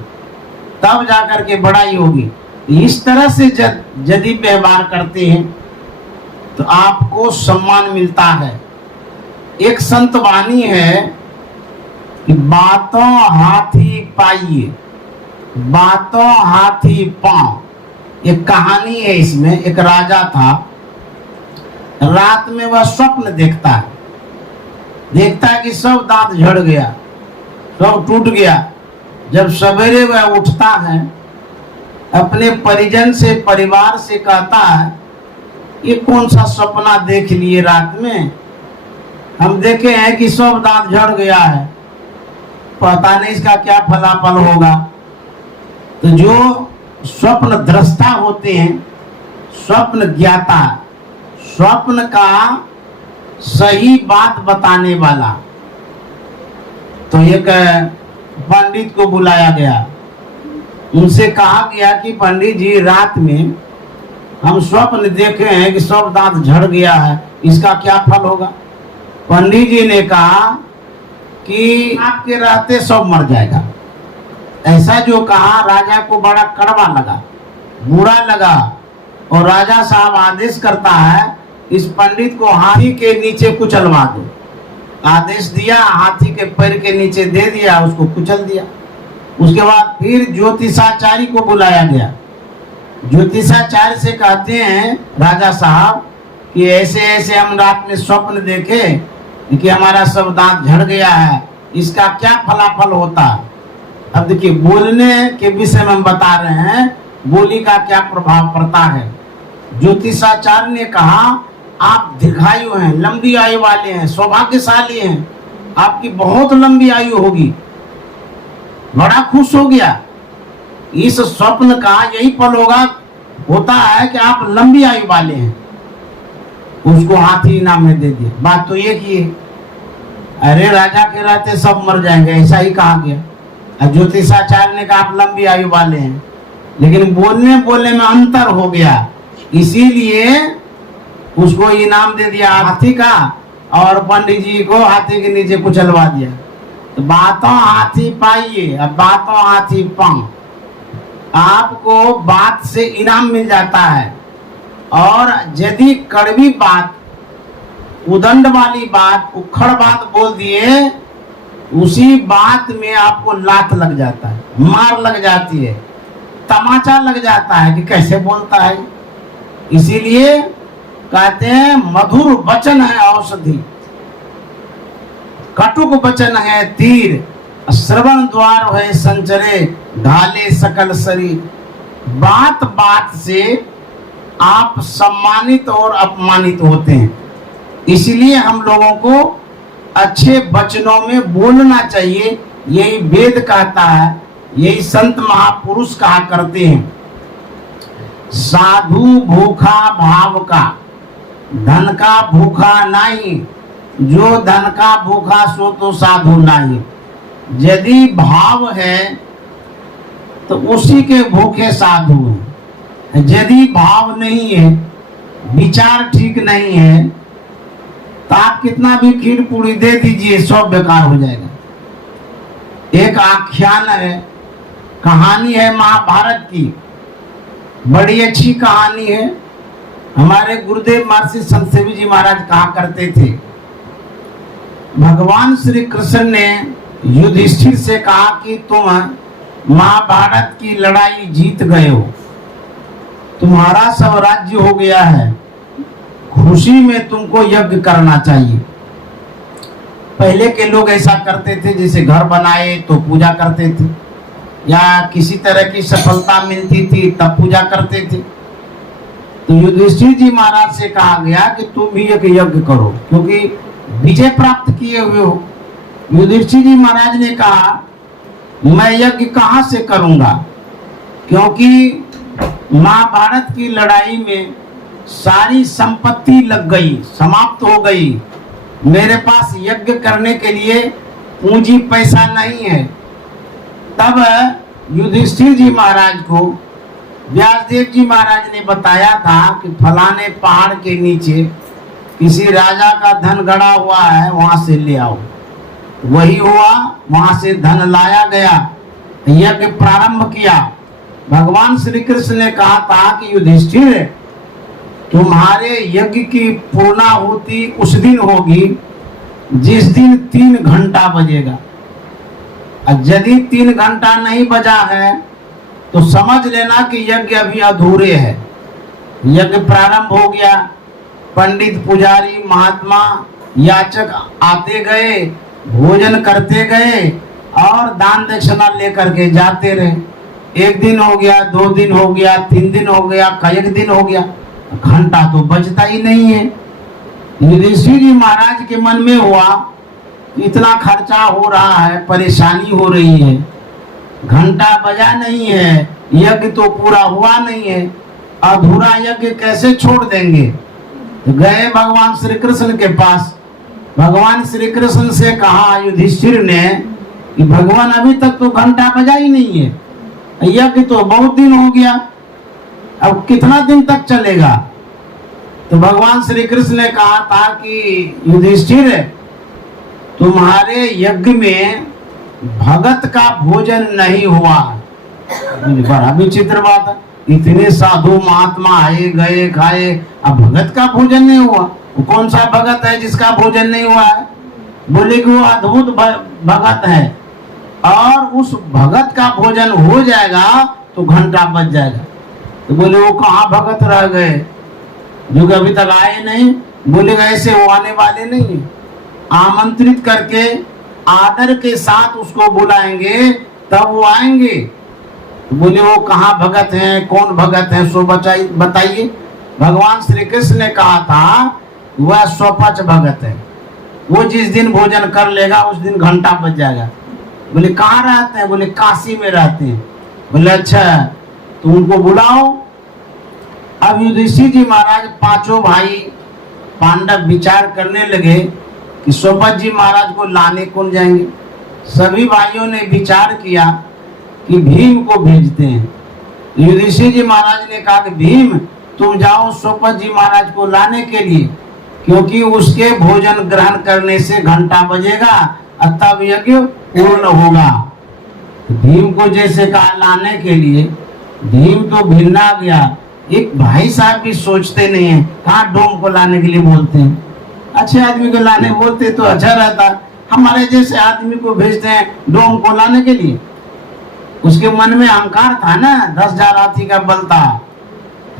तब जाकर के बड़ाई होगी। इस तरह से यदि व्यवहार करते हैं तो आपको सम्मान मिलता है। एक संत वाणी है कि बातों हाथी पाइए, बातों हाथी पांव। एक कहानी है इसमें। एक राजा था, रात में वह स्वप्न देखता है, देखता है कि सब दांत झड़ गया, सब टूट गया। जब सवेरे वह उठता है, अपने परिजन से, परिवार से कहता है ये कौन सा सपना देख लिए रात में, हम देखे हैं कि सब दांत झड़ गया है, पता नहीं इसका क्या फलाफल होगा। तो जो स्वप्न दृष्टा होते हैं, स्वप्न ज्ञाता, स्वप्न का सही बात बताने वाला, तो एक पंडित को बुलाया गया। उनसे कहा गया कि पंडित जी रात में हम स्वप्न देखे हैं कि सब दांत झड़ गया है, इसका क्या फल होगा। पंडित जी ने कहा कि आपके रहते सब मर जाएगा। ऐसा जो कहा राजा को बड़ा कड़वा लगा, बुरा लगा, और राजा साहब आदेश करता है इस पंडित को हाथी के नीचे कुचलवा दो। आदेश दिया, हाथी के पैर के नीचे दे दिया, उसको कुचल दिया। उसके बाद फिर ज्योतिषाचार्य को बुलाया गया। ज्योतिषाचार्य से कहते हैं राजा साहब कि ऐसे ऐसे हम रात में स्वप्न देखे कि हमारा सब दांत झड़ गया है, इसका क्या फलाफल होता। अब देखिए, बोलने के विषय में हम बता रहे हैं, बोली का क्या प्रभाव पड़ता है। ज्योतिषाचार्य ने कहा आप दीर्घायु हैं, लंबी आयु वाले हैं, सौभाग्यशाली हैं, आपकी बहुत लंबी आयु होगी। बड़ा खुश हो गया। इस स्वप्न का यही फल होता है कि आप लंबी आयु वाले हैं। उसको हाथी इनाम में दे दिया। बात तो ये की है, अरे राजा के रहते सब मर जाएंगे, ऐसा ही कहा गया। ज्योतिषाचार्य ने कहा आप लंबी आयु वाले हैं, लेकिन बोलने में अंतर हो गया, इसीलिए उसको इनाम दे दिया हाथी का, और पंडित जी को हाथी के नीचे कुचलवा दिया। तो बातों हाथी पाइए, अब बातों हाथी पाऊं। आपको बात से इनाम मिल जाता है, और यदि कड़वी बात, उदंड वाली बात, उखड़ बात बोल दिए, उसी बात में आपको लात लग जाता है, मार लग जाती है, तमाचा लग जाता है कि कैसे बोलता है। इसीलिए कहते हैं मधुर वचन है औषधि, कटुक वचन है तीर, श्रवण द्वार है संचरे, ढाले सकल शरीर। बात बात से आप सम्मानित और अपमानित होते हैं। इसलिए हम लोगों को अच्छे वचनों में बोलना चाहिए, यही वेद कहता है, यही संत महापुरुष कहा करते हैं। साधु भूखा भाव का, धन का भूखा नहीं, जो धन का भूखा सो तो साधु नहीं। यदि भाव है तो उसी के भूखे साधु हैं। यदि भाव नहीं है, विचार ठीक नहीं है, तो आप कितना भी खीर पूरी दे दीजिए, सब बेकार हो जाएगा। एक आख्यान है, कहानी है महाभारत की, बड़ी अच्छी कहानी है। हमारे गुरुदेव महर्षि संत सेवी जी महाराज कहा करते थे, भगवान श्री कृष्ण ने युधिष्ठिर से कहा कि तुम महाभारत की लड़ाई जीत गए हो, तुम्हारा सब राज्य हो गया है, खुशी में तुमको यज्ञ करना चाहिए। पहले के लोग ऐसा करते थे, जैसे घर बनाए तो पूजा करते थे, या किसी तरह की सफलता मिलती थी तब पूजा करते थे। तो युधिष्ठिर जी महाराज से कहा गया कि तुम भी एक यज्ञ करो, क्योंकि विजय प्राप्त किए हुए हो। युधिष्ठिर जी महाराज ने कहा मैं यज्ञ कहाँ से करूंगा, क्योंकि महाभारत की लड़ाई में सारी संपत्ति लग गई, समाप्त हो गई, मेरे पास यज्ञ करने के लिए पूंजी पैसा नहीं है। तब युधिष्ठिर जी महाराज को व्यासदेव जी महाराज ने बताया था कि फलाने पहाड़ के नीचे किसी राजा का धन गड़ा हुआ है, वहां से ले आओ। वही हुआ, वहां से धन लाया गया, यज्ञ प्रारंभ किया। भगवान श्री कृष्ण ने कहा था कि युधिष्ठिर, तुम्हारे यज्ञ की पूर्णाहुति उस दिन होगी जिस दिन 3 घंटा बजेगा। यदि 3 घंटा नहीं बजा है तो समझ लेना कि यज्ञ अभी अधूरे है। यज्ञ प्रारंभ हो गया, पंडित पुजारी महात्मा याचक आते गए, भोजन करते गए और दान दक्षिणा लेकर के जाते रहे। 1 दिन हो गया, 2 दिन हो गया, 3 दिन हो गया, कई दिन हो गया, घंटा तो बजता ही नहीं है। युधिष्ठिर जी महाराज के मन में हुआ इतना खर्चा हो रहा है, परेशानी हो रही है, घंटा बजा नहीं है, यज्ञ तो पूरा हुआ नहीं है, अधूरा यज्ञ कैसे छोड़ देंगे। तो गए भगवान श्री कृष्ण के पास। भगवान श्री कृष्ण से कहा युधिष्ठिर ने कि भगवान अभी तक तो घंटा बजा ही नहीं है, यज्ञ तो बहुत दिन हो गया, अब कितना दिन तक चलेगा। तो भगवान श्री कृष्ण ने कहा था कि युधिष्ठिर, तुम्हारे यज्ञ में भगत का भोजन नहीं हुआ। बड़ा विचित्र बात है, इतने साधु महात्मा आए गए खाए, अब भगत का भोजन नहीं हुआ। वो कौन सा भगत है जिसका भोजन नहीं हुआ है? बोले कि वो अद्भुत भगत है, और उस भगत का भोजन हो जाएगा तो घंटा बज जाएगा। तो बोले वो कहाँ भगत रह गए जो कि अभी तक आए नहीं? बोले ऐसे वो आने वाले नहीं, आमंत्रित करके आदर के साथ उसको बुलाएंगे तब वो आएंगे। बोले वो कहाँ भगत हैं, कौन भगत हैं, सो बताइए। भगवान श्री कृष्ण ने कहा था वह स्वपच भगत है। वो जिस दिन भोजन कर लेगा उस दिन घंटा बज जाएगा। बोले कहाँ रहते हैं? बोले काशी में रहते हैं। बोले अच्छा, तो उनको बुलाओ। अब युधिष्ठिर जी महाराज पांचों भाई पांडव विचार करने लगे कि स्वपच जी महाराज को लाने कौन जाएंगे। सभी भाइयों ने विचार किया कि भीम को भेजते हैं। युधिष्ठिर जी महाराज ने कहा कि भीम तुम जाओ स्वपच जी महाराज को लाने के लिए, क्योंकि उसके भोजन ग्रहण करने से घंटा बजेगा और तब यज्ञ पूर्ण होगा। भीम को जैसे कहा लाने के लिए, भीम तो भिन्ना गया। एक भाई साहब भी सोचते नहीं है, कहाँ डोम को लाने के लिए बोलते हैं। अच्छे आदमी को लाने बोलते तो अच्छा रहता, हमारे जैसे आदमी को भेजते हैं डोम को लाने के लिए। उसके मन में अहंकार था ना, 10,000 हाथी का बल था।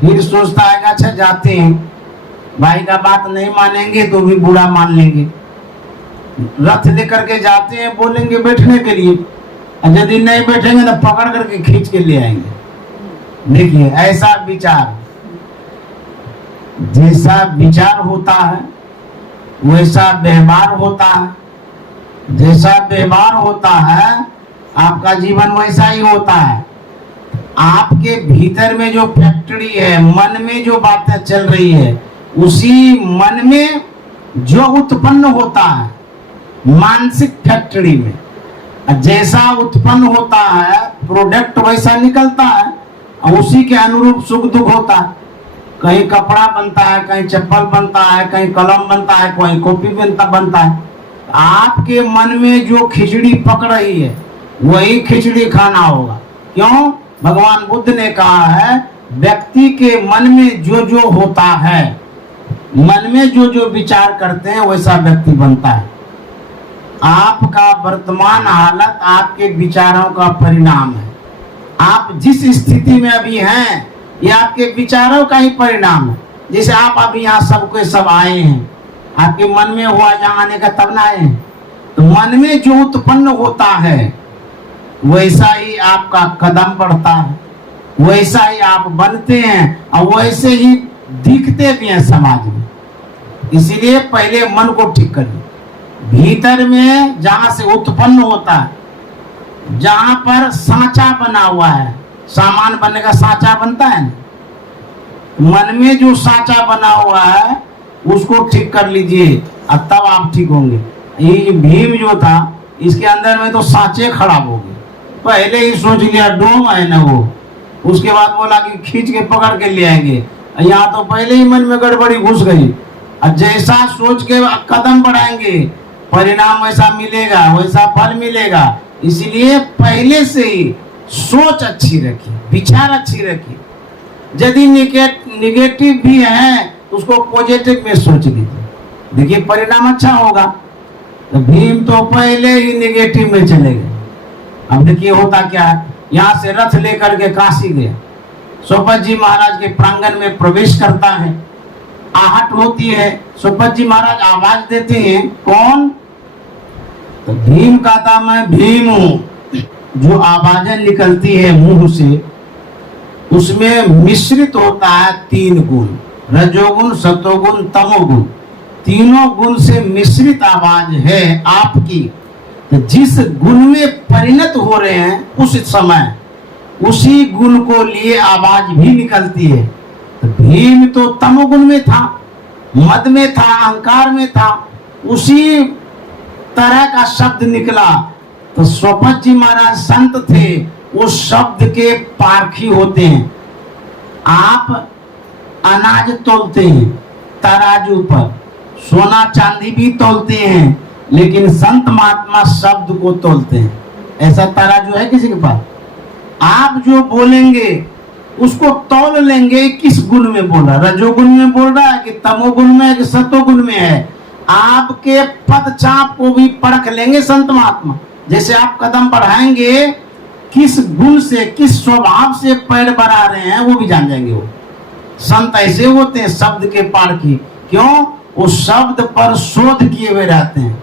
फिर सोचता है कि अच्छा जाते हैं, भाई का बात नहीं मानेंगे तो भी बुरा मान लेंगे। रथ लेकर के जाते हैं, बोलेंगे बैठने के लिए, और यदि नहीं बैठेंगे तो पकड़ करके खींच के ले आएंगे। देखिए ऐसा विचार, जैसा विचार होता है वैसा व्यवहार होता है। जैसा व्यवहार होता है आपका जीवन वैसा ही होता है। आपके भीतर में जो फैक्ट्री है, मन में जो बातें चल रही है, उसी मन में जो उत्पन्न होता है मानसिक फैक्ट्री में, जैसा उत्पन्न होता है प्रोडक्ट वैसा निकलता है, और उसी के अनुरूप सुख दुख होता है। कहीं कपड़ा बनता है, कहीं चप्पल बनता है, कहीं कलम बनता है, कहीं कॉपी बनता है। आपके मन में जो खिचड़ी पक रही है वही खिचड़ी खाना होगा। क्यों? भगवान बुद्ध ने कहा है व्यक्ति के मन में जो जो होता है, मन में जो जो विचार करते हैं वैसा व्यक्ति बनता है। आपका वर्तमान हालत आपके विचारों का परिणाम है। आप जिस स्थिति में अभी हैं ये आपके विचारों का ही परिणाम है। जैसे आप अभी यहाँ सबके सब आए हैं, आपके मन में हुआ यहाँ आने का तब ना आए हैं। तो मन में जो उत्पन्न होता है वैसा ही आपका कदम बढ़ता है, वैसा ही आप बनते हैं और वैसे ही दिखते भी हैं समाज में। इसीलिए पहले मन को ठीक करिए। भीतर में जहां से उत्पन्न होता है, जहां पर सांचा बना हुआ है, सामान बनने का सांचा बनता है ना, मन में जो सांचा बना हुआ है उसको ठीक कर लीजिए और तब आप ठीक होंगे। ये भीम जो था इसके अंदर में तो सांचे खराब हो गए। पहले ही सोच लिया डोम है ना वो, उसके बाद बोला कि खींच के पकड़ के ले आएंगे। यहाँ तो पहले ही मन में गड़बड़ी घुस गई। और जैसा सोच के कदम बढ़ाएंगे परिणाम वैसा मिलेगा, वैसा फल मिलेगा। इसलिए पहले से ही सोच अच्छी रखिए, विचार अच्छी रखिए। यदि निगेटिव भी है उसको पॉजिटिव में सोच लीजिए, देखिए परिणाम अच्छा होगा। तो भीम तो पहले ही निगेटिव में चले गए। अब देखिए होता क्या है, यहाँ से रथ लेकर के काशी गया, स्वपच जी महाराज के प्रांगण में प्रवेश करता है। आहट होती है, स्वपच जी महाराज आवाज देते हैं, कौन? तो भीम कहता मैं भीम हूं। जो आवाजें निकलती है मुंह से उसमें मिश्रित होता है 3 गुण, रजोगुण, सतोगुण, तमोगुण। तीनों गुण से मिश्रित आवाज है आपकी। तो जिस गुण में परिणत हो रहे हैं उस समय उसी गुण को लिए आवाज भी निकलती है। तो भीम तो तमोगुण में था, मद में था, अहंकार में था, उसी तरह का शब्द निकला। तो स्वपच जी महाराज संत थे, उस शब्द के पारखी होते हैं। आप अनाज तोलते हैं तराजू पर, सोना चांदी भी तोलते हैं, लेकिन संत महात्मा शब्द को तोलते हैं। ऐसा तराजू है किसी के पास? आप जो बोलेंगे उसको तौल लेंगे, किस गुण में बोल रहा, रजोगुण में बोल रहा है कि तमोगुण में है कि सतोगुण में है। आपके पद चाप को भी परख लेंगे संत महात्मा। जैसे आप कदम बढ़ाएंगे किस गुण से, किस स्वभाव से पैर बढ़ा रहे हैं वो भी जान जाएंगे। वो संत ऐसे होते हैं शब्द के पारखी। क्यों? वो शब्द पर शोध किए हुए रहते हैं,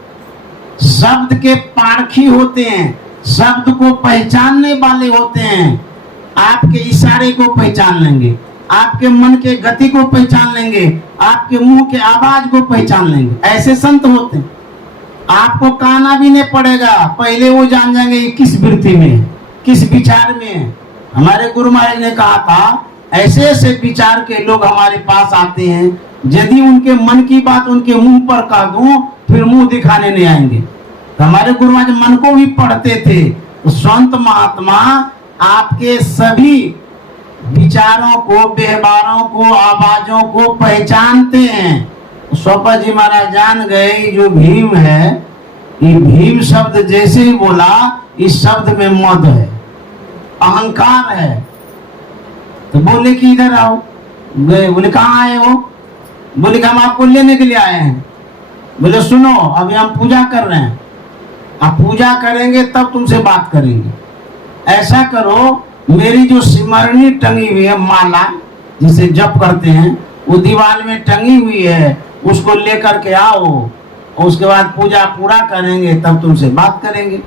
शब्द के पारखी होते हैं, शब्द को पहचानने वाले होते हैं। आपके इशारे को पहचान लेंगे, आपके मन के गति को पहचान लेंगे, आपके मुंह के आवाज को पहचान लेंगे। ऐसे संत होते हैं। आपको कहना भी नहीं पड़ेगा, पहले वो जान जाएंगे ये किस वृत्ति में, किस विचार में है। हमारे गुरु महाराज ने कहा था ऐसे ऐसे विचार के लोग हमारे पास आते हैं, यदि उनके मन की बात उनके मुंह पर कह दूं फिर मुंह दिखाने नहीं आएंगे। तो हमारे गुरु महाराज मन को भी पढ़ते थे। तो संत महात्मा आपके सभी विचारों को, व्यवहारों को, आवाजों को पहचानते हैं। सोपा जी महाराज जान गए जो भीम है, ये भीम शब्द जैसे ही बोला इस शब्द में मद है, अहंकार है। तो बोले कि इधर आओ। गए, बोले कहाँ आए हो? बोले कि हम आपको लेने के लिए आए हैं। बोले सुनो, अभी हम पूजा कर रहे हैं, आप पूजा करेंगे तब तुमसे बात करेंगे। ऐसा करो, मेरी जो सिमरनी टंगी हुई है, माला जिसे जप करते हैं, वो दीवार में टंगी हुई है, उसको लेकर के आओ और उसके बाद पूजा पूरा करेंगे तब तुमसे बात करेंगे।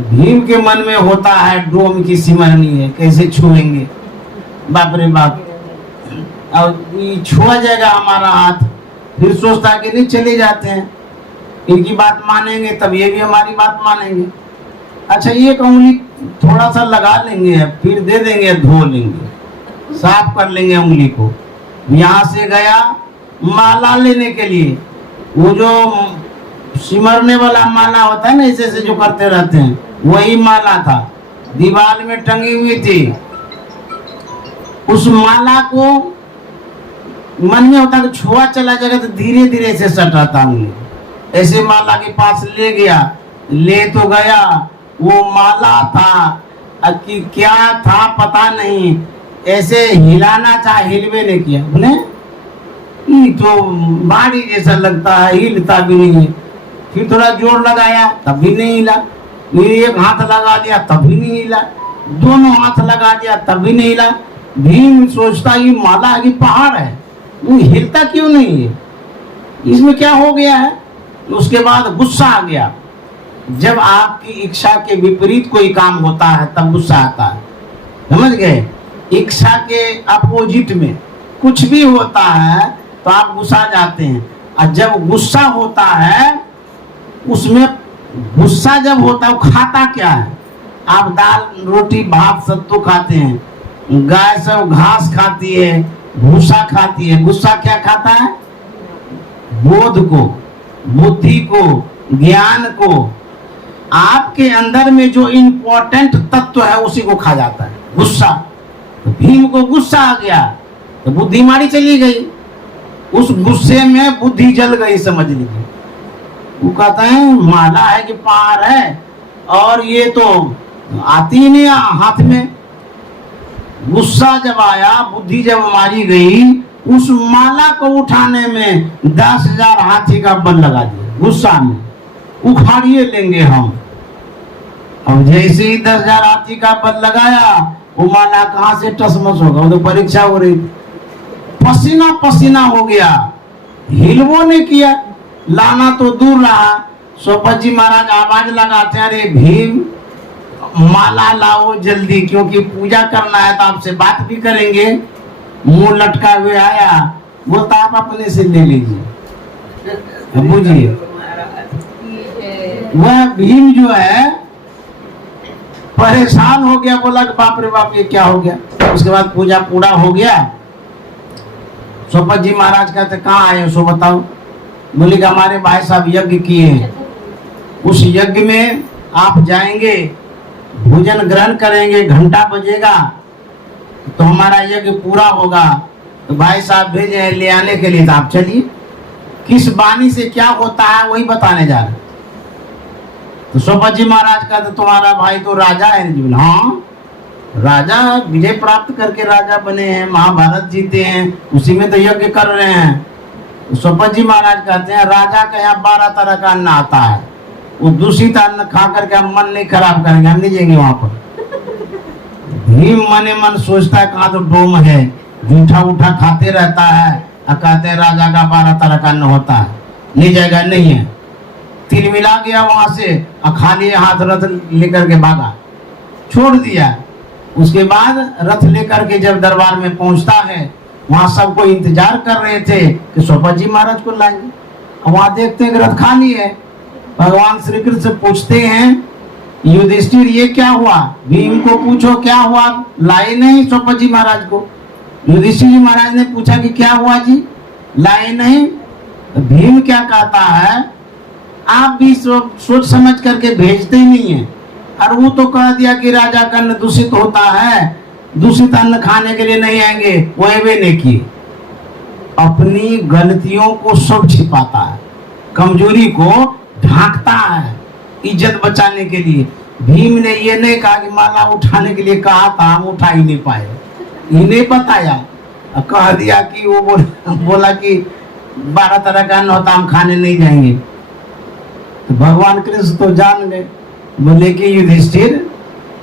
भीम के मन में होता है डोम की सिमरनी है, कैसे छुएंगे, बाप रे बाप, और छुआ जाएगा हमारा हाथ। फिर सोचता कि नहीं, चले जाते हैं, इनकी बात मानेंगे तब ये भी हमारी बात मानेंगे। अच्छा, एक उंगली थोड़ा सा लगा लेंगे, फिर दे देंगे, धो लेंगे, साफ कर लेंगे उंगली को। यहाँ से गया माला लेने के लिए, वो जो सिमरने वाला माला होता है ना, ऐसे ऐसे जो करते रहते हैं, वही माला था, दीवार में टंगी हुई थी। उस माला को मन में होता कि छुआ चला जाएगा तो धीरे धीरे से सटाता हूँ। ऐसे माला के पास ले गया, ले तो गया, वो माला था कि क्या था पता नहीं, ऐसे हिलाना चाहे, हिलवे नहीं किया। बोले ये तो भारी जैसा लगता है, हिलता भी नहीं है। फिर थोड़ा जोर लगाया तब भी नहीं हिला, फिर एक हाथ लगा दिया तब भी नहीं हिला, दोनों हाथ लगा दिया तब भी नहीं हिला। भीम सोचता ये माला है कि पहाड़ है, वो हिलता क्यों नहीं है, इसमें क्या हो गया है। उसके बाद गुस्सा आ गया। जब आपकी इच्छा के विपरीत कोई काम होता है तब गुस्सा आता है, समझ गए। इच्छा के अपोजिट में कुछ भी होता है तो आप गुस्सा जाते हैं। और जब गुस्सा होता है, उसमें गुस्सा जब होता है वो खाता क्या है, आप दाल रोटी भात सत्तू खाते हैं, गाय सब घास खाती है, भूसा खाती है। गुस्सा क्या खाता है, बोध को, बुद्धि को, ज्ञान को, आपके अंदर में जो इंपॉर्टेंट तत्व है उसी को खा जाता है गुस्सा। तो भीम को गुस्सा आ गया तो बुद्धि मारी चली गई, उस गुस्से में बुद्धि जल गई, समझ लीजिए। वो कहता है माला है कि पहाड़ है, और ये तो आती ही नहीं हाथ में। गुस्सा जब आया, बुद्धि जब मारी गई, उस माला को उठाने में 10,000 हाथी का बल लगा दिया। गुस्सा में उखाड़िए लेंगे हम। अब जैसे ही 10,000 हाथी का बल लगाया, वो माला कहाँ से टसमस होगा, वो तो परीक्षा हो रही, पसीना पसीना हो गया, हिलवो नहीं किया, लाना तो दूर रहा। सोपत जी महाराज आवाज लगाते हैं, अरे भीम माला लाओ जल्दी, क्योंकि पूजा करना है तो आपसे बात भी करेंगे। मुंह लटका हुए आया, बोलता आप अपने से ले लीजिए। बुझिए, वह भीम जो है परेशान हो गया, बोला कि बाप रे बाप ये क्या हो गया। उसके बाद पूजा पूरा हो गया। सोपत जी महाराज कहते कहाँ आए हो, सो बताओ। बोले कि हमारे भाई साहब यज्ञ किए हैं, उस यज्ञ में आप जाएंगे, भोजन ग्रहण करेंगे, घंटा बजेगा तो हमारा यज्ञ पूरा होगा। तो भाई साहब भेजे हैं ले आने के लिए, तो आप चलिए। किस वाणी से क्या होता है वही बताने जा रहे। तो सोपत जी महाराज का तो तुम्हारा भाई तो राजा है। हाँ, राजा विजय प्राप्त करके राजा बने हैं, महाभारत जीते हैं, उसी में तो यज्ञ कर रहे हैं। तो सोपत जी महाराज कहते हैं राजा के यहाँ 12 तरह का अन्न आता है, वो दूषित अन्न खा करके हम मन नहीं खराब करेंगे, हम नहीं जाएंगे वहां पर। भीम मने मन सोचता है कहाँ तो डोम है, जूठा उठा खाते रहता है, और कहते हैं राजा का 12 तरह का अन्न होता है, ले जाएगा, नहीं है। तिल मिला गया वहां से, और खाली हाथ रथ लेकर के भागा, छोड़ दिया। उसके बाद रथ लेकर के जब दरबार में पहुंचता है, वहां सबको इंतजार कर रहे थे कि सोपत जी महाराज को लाएंगे। वहां देखते हैं कि रथ खाली है। भगवान श्री कृष्ण से पूछते हैं, युधिष्ठिर ये क्या हुआ? भीम को पूछो क्या हुआ, लाए नहीं सोपत जी महाराज को। युधिष्ठिर जी महाराज ने पूछा कि क्या हुआ जी, लाए नहीं? तो भीम क्या कहता है, आप भी सोच समझ करके भेजते ही नहीं है। और वो तो कह दिया कि राजा का अन्न दूषित होता है, दूषित अन्न खाने के लिए नहीं आएंगे, वो वे नहीं किए। अपनी गलतियों को सब छिपाता है, कमजोरी को ढांकता है इज्जत बचाने के लिए। भीम ने ये नहीं कहा कि माला उठाने के लिए कहा था, हम उठा ही नहीं पाए, ये नहीं बताया। कह दिया कि वो बोला कि 12 तरह का अन्न होता, हम खाने नहीं जाएंगे। तो भगवान कृष्ण तो जान गए, बोले कि युधिष्ठिर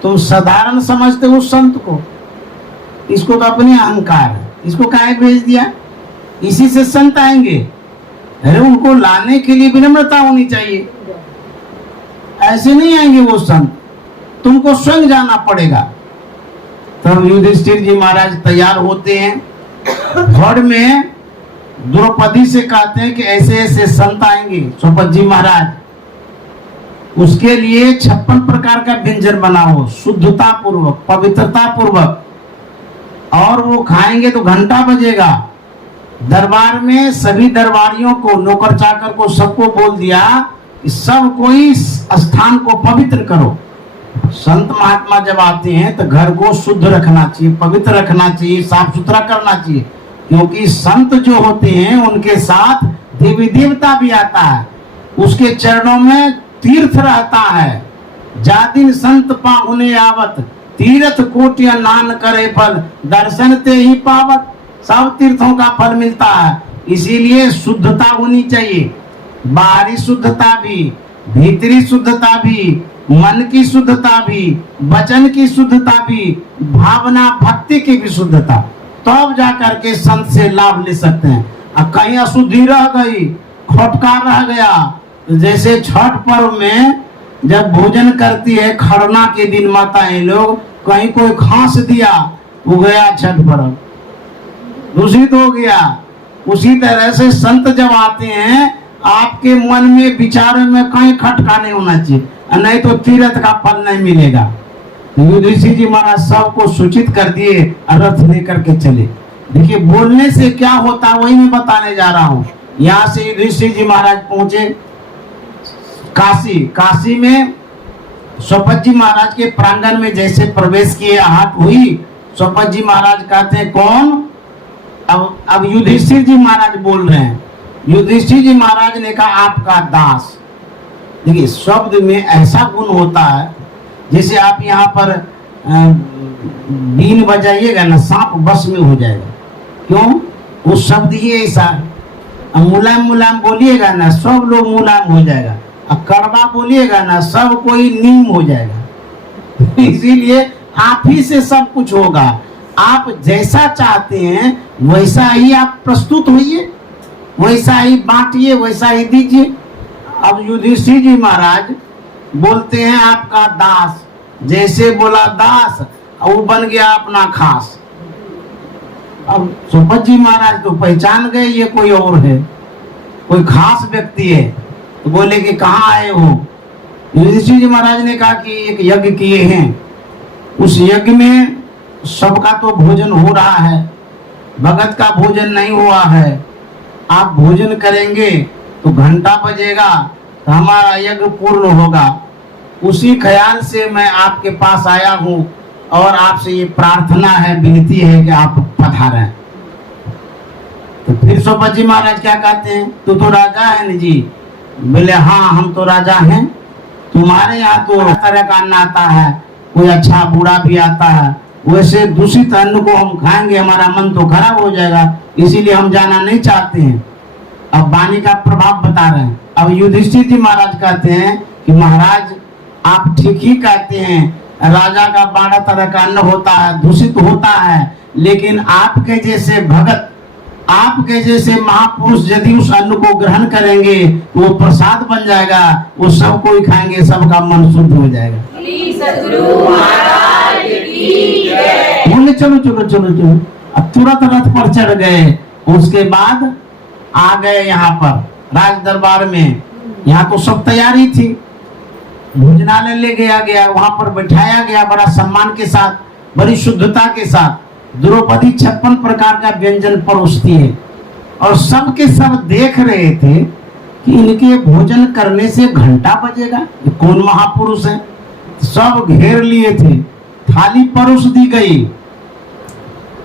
तुम साधारण समझते हो संत को, इसको तो अपने अहंकार है, इसको काहे भेज दिया? इसी से संत आएंगे। अरे उनको लाने के लिए विनम्रता होनी चाहिए, ऐसे नहीं आएंगे वो संत, तुमको स्वयं जाना पड़ेगा। तब युधिष्ठिर जी महाराज तैयार होते हैं। भड़ में द्रौपदी से कहते हैं कि ऐसे ऐसे संत आएंगे सोपत जी महाराज, उसके लिए 56 प्रकार का व्यंजन बनाओ, शुद्धता पूर्वक, पवित्रता पूर्वक, और वो खाएंगे तो घंटा बजेगा। दरबार में सभी दरबारियों को, नौकर चाकर को, सबको बोल दिया कि सब कोई स्थान को पवित्र करो। संत महात्मा जब आते हैं तो घर को शुद्ध रखना चाहिए, पवित्र रखना चाहिए, साफ सुथरा करना चाहिए, क्योंकि संत जो होते हैं उनके साथ देवी देवता भी आता है, उसके चरणों में तीर्थ रहता है। जादिन संत पाहुने आवत, तीर्थ कोटि नान करे फल, दर्शन ते ही पावत। सब तीर्थों का फल मिलता है, इसीलिए शुद्धता होनी चाहिए, बाहरी शुद्धता भी, भीतरी शुद्धता भी, मन की शुद्धता भी, वचन की शुद्धता भी, भावना भक्ति की भी शुद्धता, तब जा करके संत से लाभ ले सकते हैं। अब कहीं अशुद्धि रह गई, खोटका रह गया, जैसे छठ पर्व में जब भोजन करती है खरना के दिन माताएं लोग, कहीं कोई खांस दिया, वो गया छठ पर्व, दूषित हो गया। उसी तरह से संत जब आते हैं, आपके मन में विचारों में कहीं खटका नहीं होना चाहिए, नहीं तो तीर्थ का फल नहीं मिलेगा। युधिष्ठिर जी महाराज सबको सूचित कर दिए, रथ लेकर के चले। देखिए बोलने से क्या होता है वही मैं बताने जा रहा हूँ। यहाँ से युधिष्ठिर जी महाराज पहुंचे काशी। काशी में सोपत जी महाराज के प्रांगण में जैसे प्रवेश किए, आहट हुई, सोपत जी महाराज कहते हैं कौन? अब युधिष्ठिर जी महाराज बोल रहे हैं। युधिष्ठिर जी महाराज ने कहा आपका दास। देखिए शब्द में ऐसा गुण होता है, जैसे आप यहाँ पर बीन बजाइएगा ना, सांप बस में हो जाएगा। क्यों? वो शब्द ही ऐसा। मुलायम मुलायम बोलिएगा ना, सब लोग मुलायम हो जाएगा। कड़वा बोलिएगा ना, सब कोई नीम हो जाएगा। इसीलिए आप ही से सब कुछ होगा। आप जैसा चाहते हैं वैसा ही आप प्रस्तुत होइए, वैसा ही बांटिए, वैसा ही दीजिए। अब युधिष्ठिर जी महाराज बोलते हैं आपका दास, जैसे बोला दास वो बन गया अपना खास। अब सोपत जी महाराज तो पहचान गए ये कोई और है, कोई खास व्यक्ति है। तो बोले कि कहाँ आए हो? युधिष्ठिर जी महाराज ने कहा कि एक यज्ञ किए हैं, उस यज्ञ में सबका तो भोजन हो रहा है, भगत का भोजन नहीं हुआ है। आप भोजन करेंगे तो घंटा बजेगा तो हमारा यज्ञ पूर्ण होगा। उसी ख्याल से मैं आपके पास आया हूँ और आपसे ये प्रार्थना है, विनती है कि आप पधारें। तो फिर सोपत जी महाराज क्या कहते हैं? तू तो राजा है न जी? बोले हाँ हम तो राजा हैं। तुम्हारे यहाँ तो हर तरह का अन्न आता है, कोई अच्छा बुरा भी आता है, वैसे दूषित अन्न को हम खाएंगे हमारा मन तो खराब हो जाएगा, इसीलिए हम जाना नहीं चाहते हैं। अब वाणी का प्रभाव बता रहे हैं। अब युधिष्ठिर जी महाराज कहते हैं कि महाराज आप ठीक ही कहते हैं, राजा का 12 तरह का अन्न होता है, दूषित होता है, लेकिन आपके जैसे भगत, आपके जैसे महापुरुष यदि उस अन्न को ग्रहण करेंगे तो वो प्रसाद बन जाएगा, वो सब कोई खाएंगे, सबका मन शुद्ध हो जाएगा। चलो चलो चलो चलो। अब तुरंत रथ पर चढ़ गए। उसके बाद आ गए यहाँ पर राज दरबार में। यहाँ तो सब तैयारी थी, भोजनालय ले गया गया, वहां पर बैठाया गया बड़ा सम्मान के साथ, बड़ी शुद्धता के साथ। द्रौपदी 56 प्रकार का व्यंजन परोसती है और सब के सब देख रहे थे कि इनके भोजन करने से घंटा बजेगा, ये कौन महापुरुष है। सब घेर लिए थे, थाली परोस दी गई।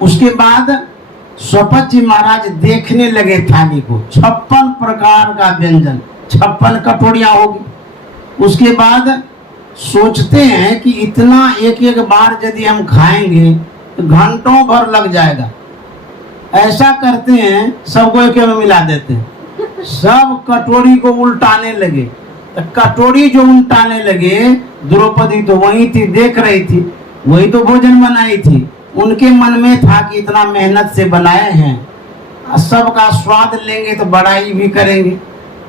उसके बाद स्वपत जी महाराज देखने लगे थाली को, 56 प्रकार का व्यंजन, 56 कटोरियां होगी। उसके बाद सोचते हैं कि इतना एक एक बार यदि हम खाएंगे तो घंटों भर लग जाएगा। ऐसा करते हैं, सबको एक में मिला देते हैं, सब कटोरी को उल्टाने लगे। तो कटोरी जो उल्टाने लगे, द्रौपदी तो वही थी, देख रही थी, वही तो भोजन बनाई थी। उनके मन में था कि इतना मेहनत से बनाए हैं, सबका स्वाद लेंगे तो बड़ाई भी करेंगे।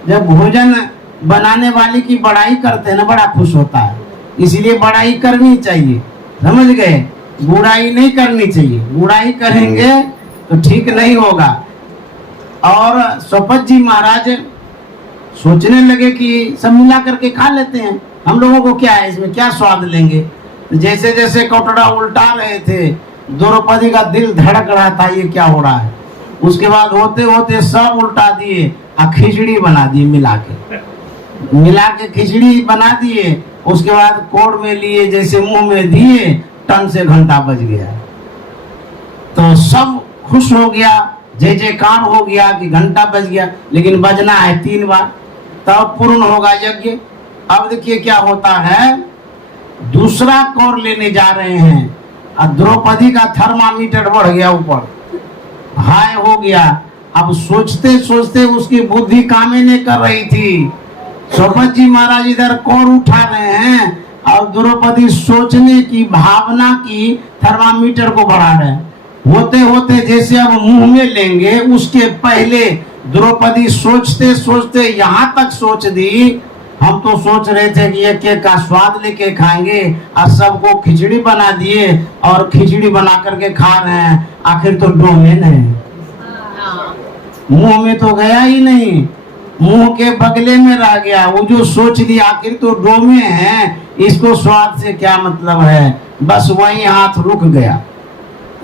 जब भोजन बनाने वाले की बड़ाई करते हैं ना, बड़ा खुश होता है, इसलिए बड़ाई करनी चाहिए, समझ गए, बुराई नहीं करनी चाहिए। बुराई करेंगे तो ठीक नहीं होगा। और स्वपत जी महाराज सोचने लगे कि सब मिला करके खा लेते हैं, हम लोगों को क्या है, इसमें क्या स्वाद लेंगे। जैसे जैसे कटोरा उल्टा रहे थे, द्रौपदी का दिल धड़क रहा था, ये क्या हो रहा है। उसके बाद होते होते सब उल्टा दिए और खिचड़ी बना दी, मिला के खिचड़ी बना दिए। उसके बाद कोड़ में लिए, जैसे मुंह में दिए, टन से घंटा बज गया। तो सब खुश हो गया, जय जयकार हो गया कि घंटा बज गया, लेकिन बजना है 3 बार, तब पूर्ण होगा यज्ञ। अब देखिए क्या होता है, दूसरा कौर लेने जा रहे हैं और द्रौपदी का थर्मामीटर बढ़ गया ऊपर, हाई हो गया। अब सोचते सोचते उसकी बुद्धि काम ही नहीं कर रही थी। स्वपत जी महाराज इधर कौर उठा रहे हैं और द्रौपदी सोचने की भावना की थर्मामीटर को बढ़ा रहे हैं। होते होते जैसे अब मुंह में लेंगे, उसके पहले द्रौपदी सोचते सोचते यहाँ तक सोच दी, हम तो सोच रहे थे कि एक एक का स्वाद लेके खाएंगे, और सबको खिचड़ी बना दिए और खिचड़ी बना करके खा रहे हैं। आखिर तो डोमेन है, मुंह में तो गया ही नहीं, मुंह के बगले में रह गया। वो जो सोच लिया आखिर तो डोमे है, इसको स्वाद से क्या मतलब है, बस वही हाथ रुक गया।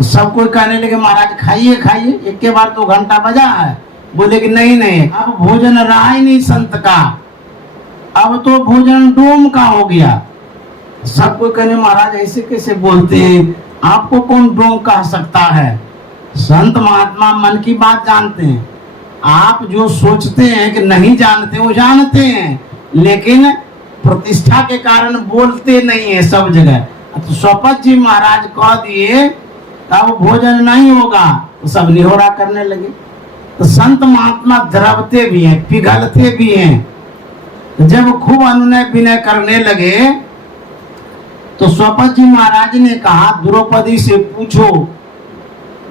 सब कोई कहने लगे महाराज खाइए खाइए, एक के बार तो घंटा बजा है। बोले कि नहीं नहीं, अब भोजन रहा ही नहीं संत का, अब तो भोजन डोम का हो गया। सब कोई कहने महाराज ऐसे कैसे बोलते हैं, आपको कौन डोम कह सकता है। संत महात्मा मन की बात जानते हैं, आप जो सोचते हैं कि नहीं जानते, वो जानते हैं, लेकिन प्रतिष्ठा के कारण बोलते नहीं है सब जगह। तो स्वपत जी महाराज कह दिए अब भोजन नहीं होगा, तो सब निहोरा करने लगे। तो संत महात्मा द्रवते भी हैं, पिघलते भी हैं। जब खूब अनुनय विनय करने लगे तो स्वपत जी महाराज ने कहा द्रौपदी से पूछो,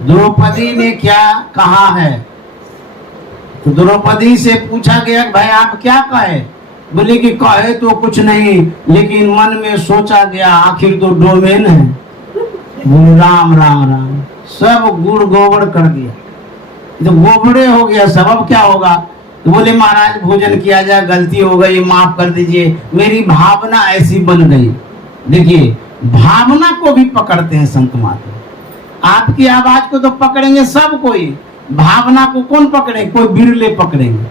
द्रौपदी ने क्या कहा है। तो द्रौपदी से पूछा गया भाई आप क्या कहे। बोले कि कहे तो कुछ नहीं, लेकिन मन में सोचा गया आखिर तो डोमेन है। राम राम राम, सब गुड़ गोबर कर दिया, तो गोबरे हो गया सब, अब क्या होगा। तो बोले महाराज भोजन किया जाए, गलती हो गई, माफ कर दीजिए, मेरी भावना ऐसी बन गई। देखिए भावना को भी पकड़ते हैं संत महात्मा। आपकी आवाज को तो पकड़ेंगे सब कोई, भावना को कौन पकड़े, कोई बिरले पकड़ेंगे।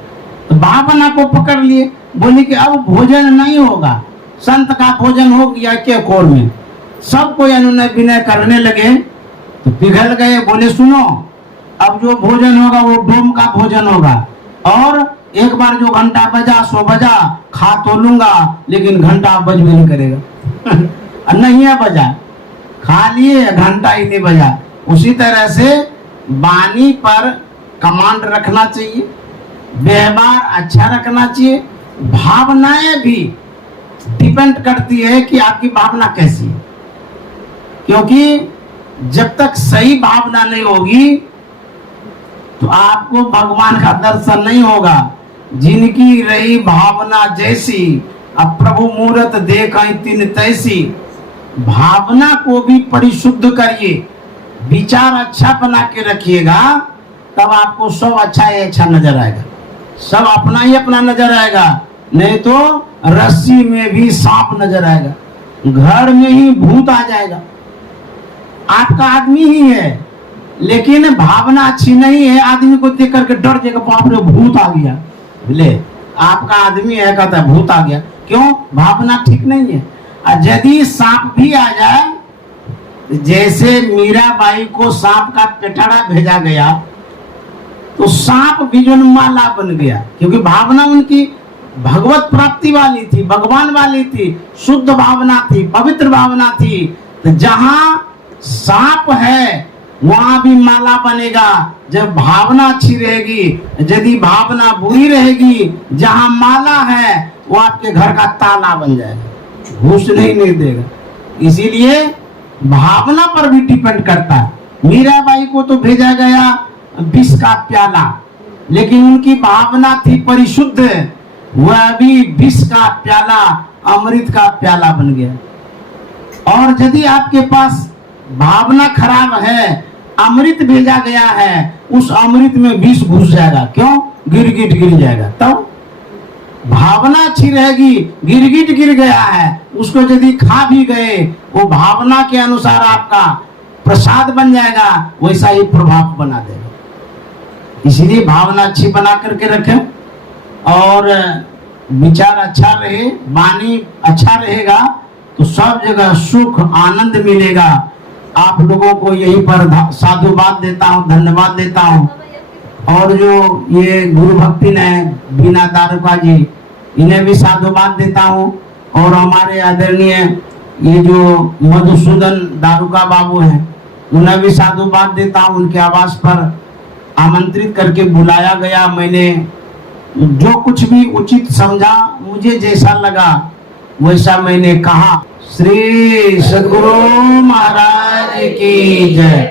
तो भावना को पकड़ लिए, बोले कि अब भोजन नहीं होगा, संत का भोजन हो गया के कोर में। सब कोई अनुनय विनय करने लगे तो पिघल गए। बोले सुनो, अब जो भोजन होगा वो डोम का भोजन होगा, और एक बार जो घंटा बजा सो बजा, खा तो लूंगा लेकिन घंटा बज भी नहीं करेगा। नहीं है बजा, खा लिए, घंटा ही नहीं बजा। उसी तरह से वाणी पर कमांड रखना चाहिए, व्यवहार अच्छा रखना चाहिए। भावनाएं भी डिपेंड करती है कि आपकी भावना कैसी है, क्योंकि जब तक सही भावना नहीं होगी तो आपको भगवान का दर्शन नहीं होगा। जिनकी रही भावना जैसी, अब प्रभु मूरत देखा तिन तैसी। भावना को भी परिशुद्ध करिए, विचार अच्छा बना के रखिएगा, तब आपको सब अच्छा ही अच्छा नजर आएगा, सब अपना ही अपना नजर आएगा। नहीं तो रस्सी में भी सांप नजर आएगा, घर में ही भूत आ जाएगा। आपका आदमी ही है, लेकिन भावना अच्छी नहीं है, आदमी को देख करके डर जाएगा, बाप रे भूत आ गया। ले, आपका आदमी है, कहता है भूत आ गया, क्यों? भावना ठीक नहीं है। और यदि सांप भी आ जाए, जैसे मीराबाई को सांप का पेटारा भेजा गया, तो सांप भी जो माला बन गया, क्योंकि भावना उनकी भगवत प्राप्ति वाली थी, भगवान वाली थी, शुद्ध भावना थी, पवित्र भावना थी। तो जहां सांप है वहां भी माला बनेगा, जब भावना अच्छी रहेगी। यदि भावना बुरी रहेगी, जहां माला है वो आपके घर का ताला बन जाएगा, घुस नहीं देगा। इसीलिए भावना पर भी डिपेंड करता है। मीराबाई को तो भेजा गया विष का प्याला, लेकिन उनकी भावना थी परिशुद्ध, वह भी विष का प्याला अमृत का प्याला बन गया। और यदि आपके पास भावना खराब है, अमृत भेजा गया है, उस अमृत में विष घुस जाएगा, क्यों? गिरगिट गिर जाएगा। तब भावना अच्छी रहेगी, गिरगिट गिर गया है, उसको यदि खा भी गए, वो भावना के अनुसार आपका प्रसाद बन जाएगा, वैसा ही प्रभाव बना देगा। इसीलिए भावना अच्छी बना करके रखें, और विचार अच्छा रहे, वाणी अच्छा रहेगा, तो सब जगह सुख आनंद मिलेगा। आप लोगों को यही पर साधुवाद देता हूँ, धन्यवाद देता हूँ। और जो ये गुरु भक्ति ने बीना दारुका जी, इन्हें भी साधुवाद देता हूँ। और हमारे आदरणीय ये जो मधुसूदन दारुका बाबू हैं, उन्हें भी साधुवाद देता हूँ। उनके आवास पर आमंत्रित करके बुलाया गया, मैंने जो कुछ भी उचित समझा, मुझे जैसा लगा वैसा मैंने कहा। श्री सद्गुरु महाराज की जय।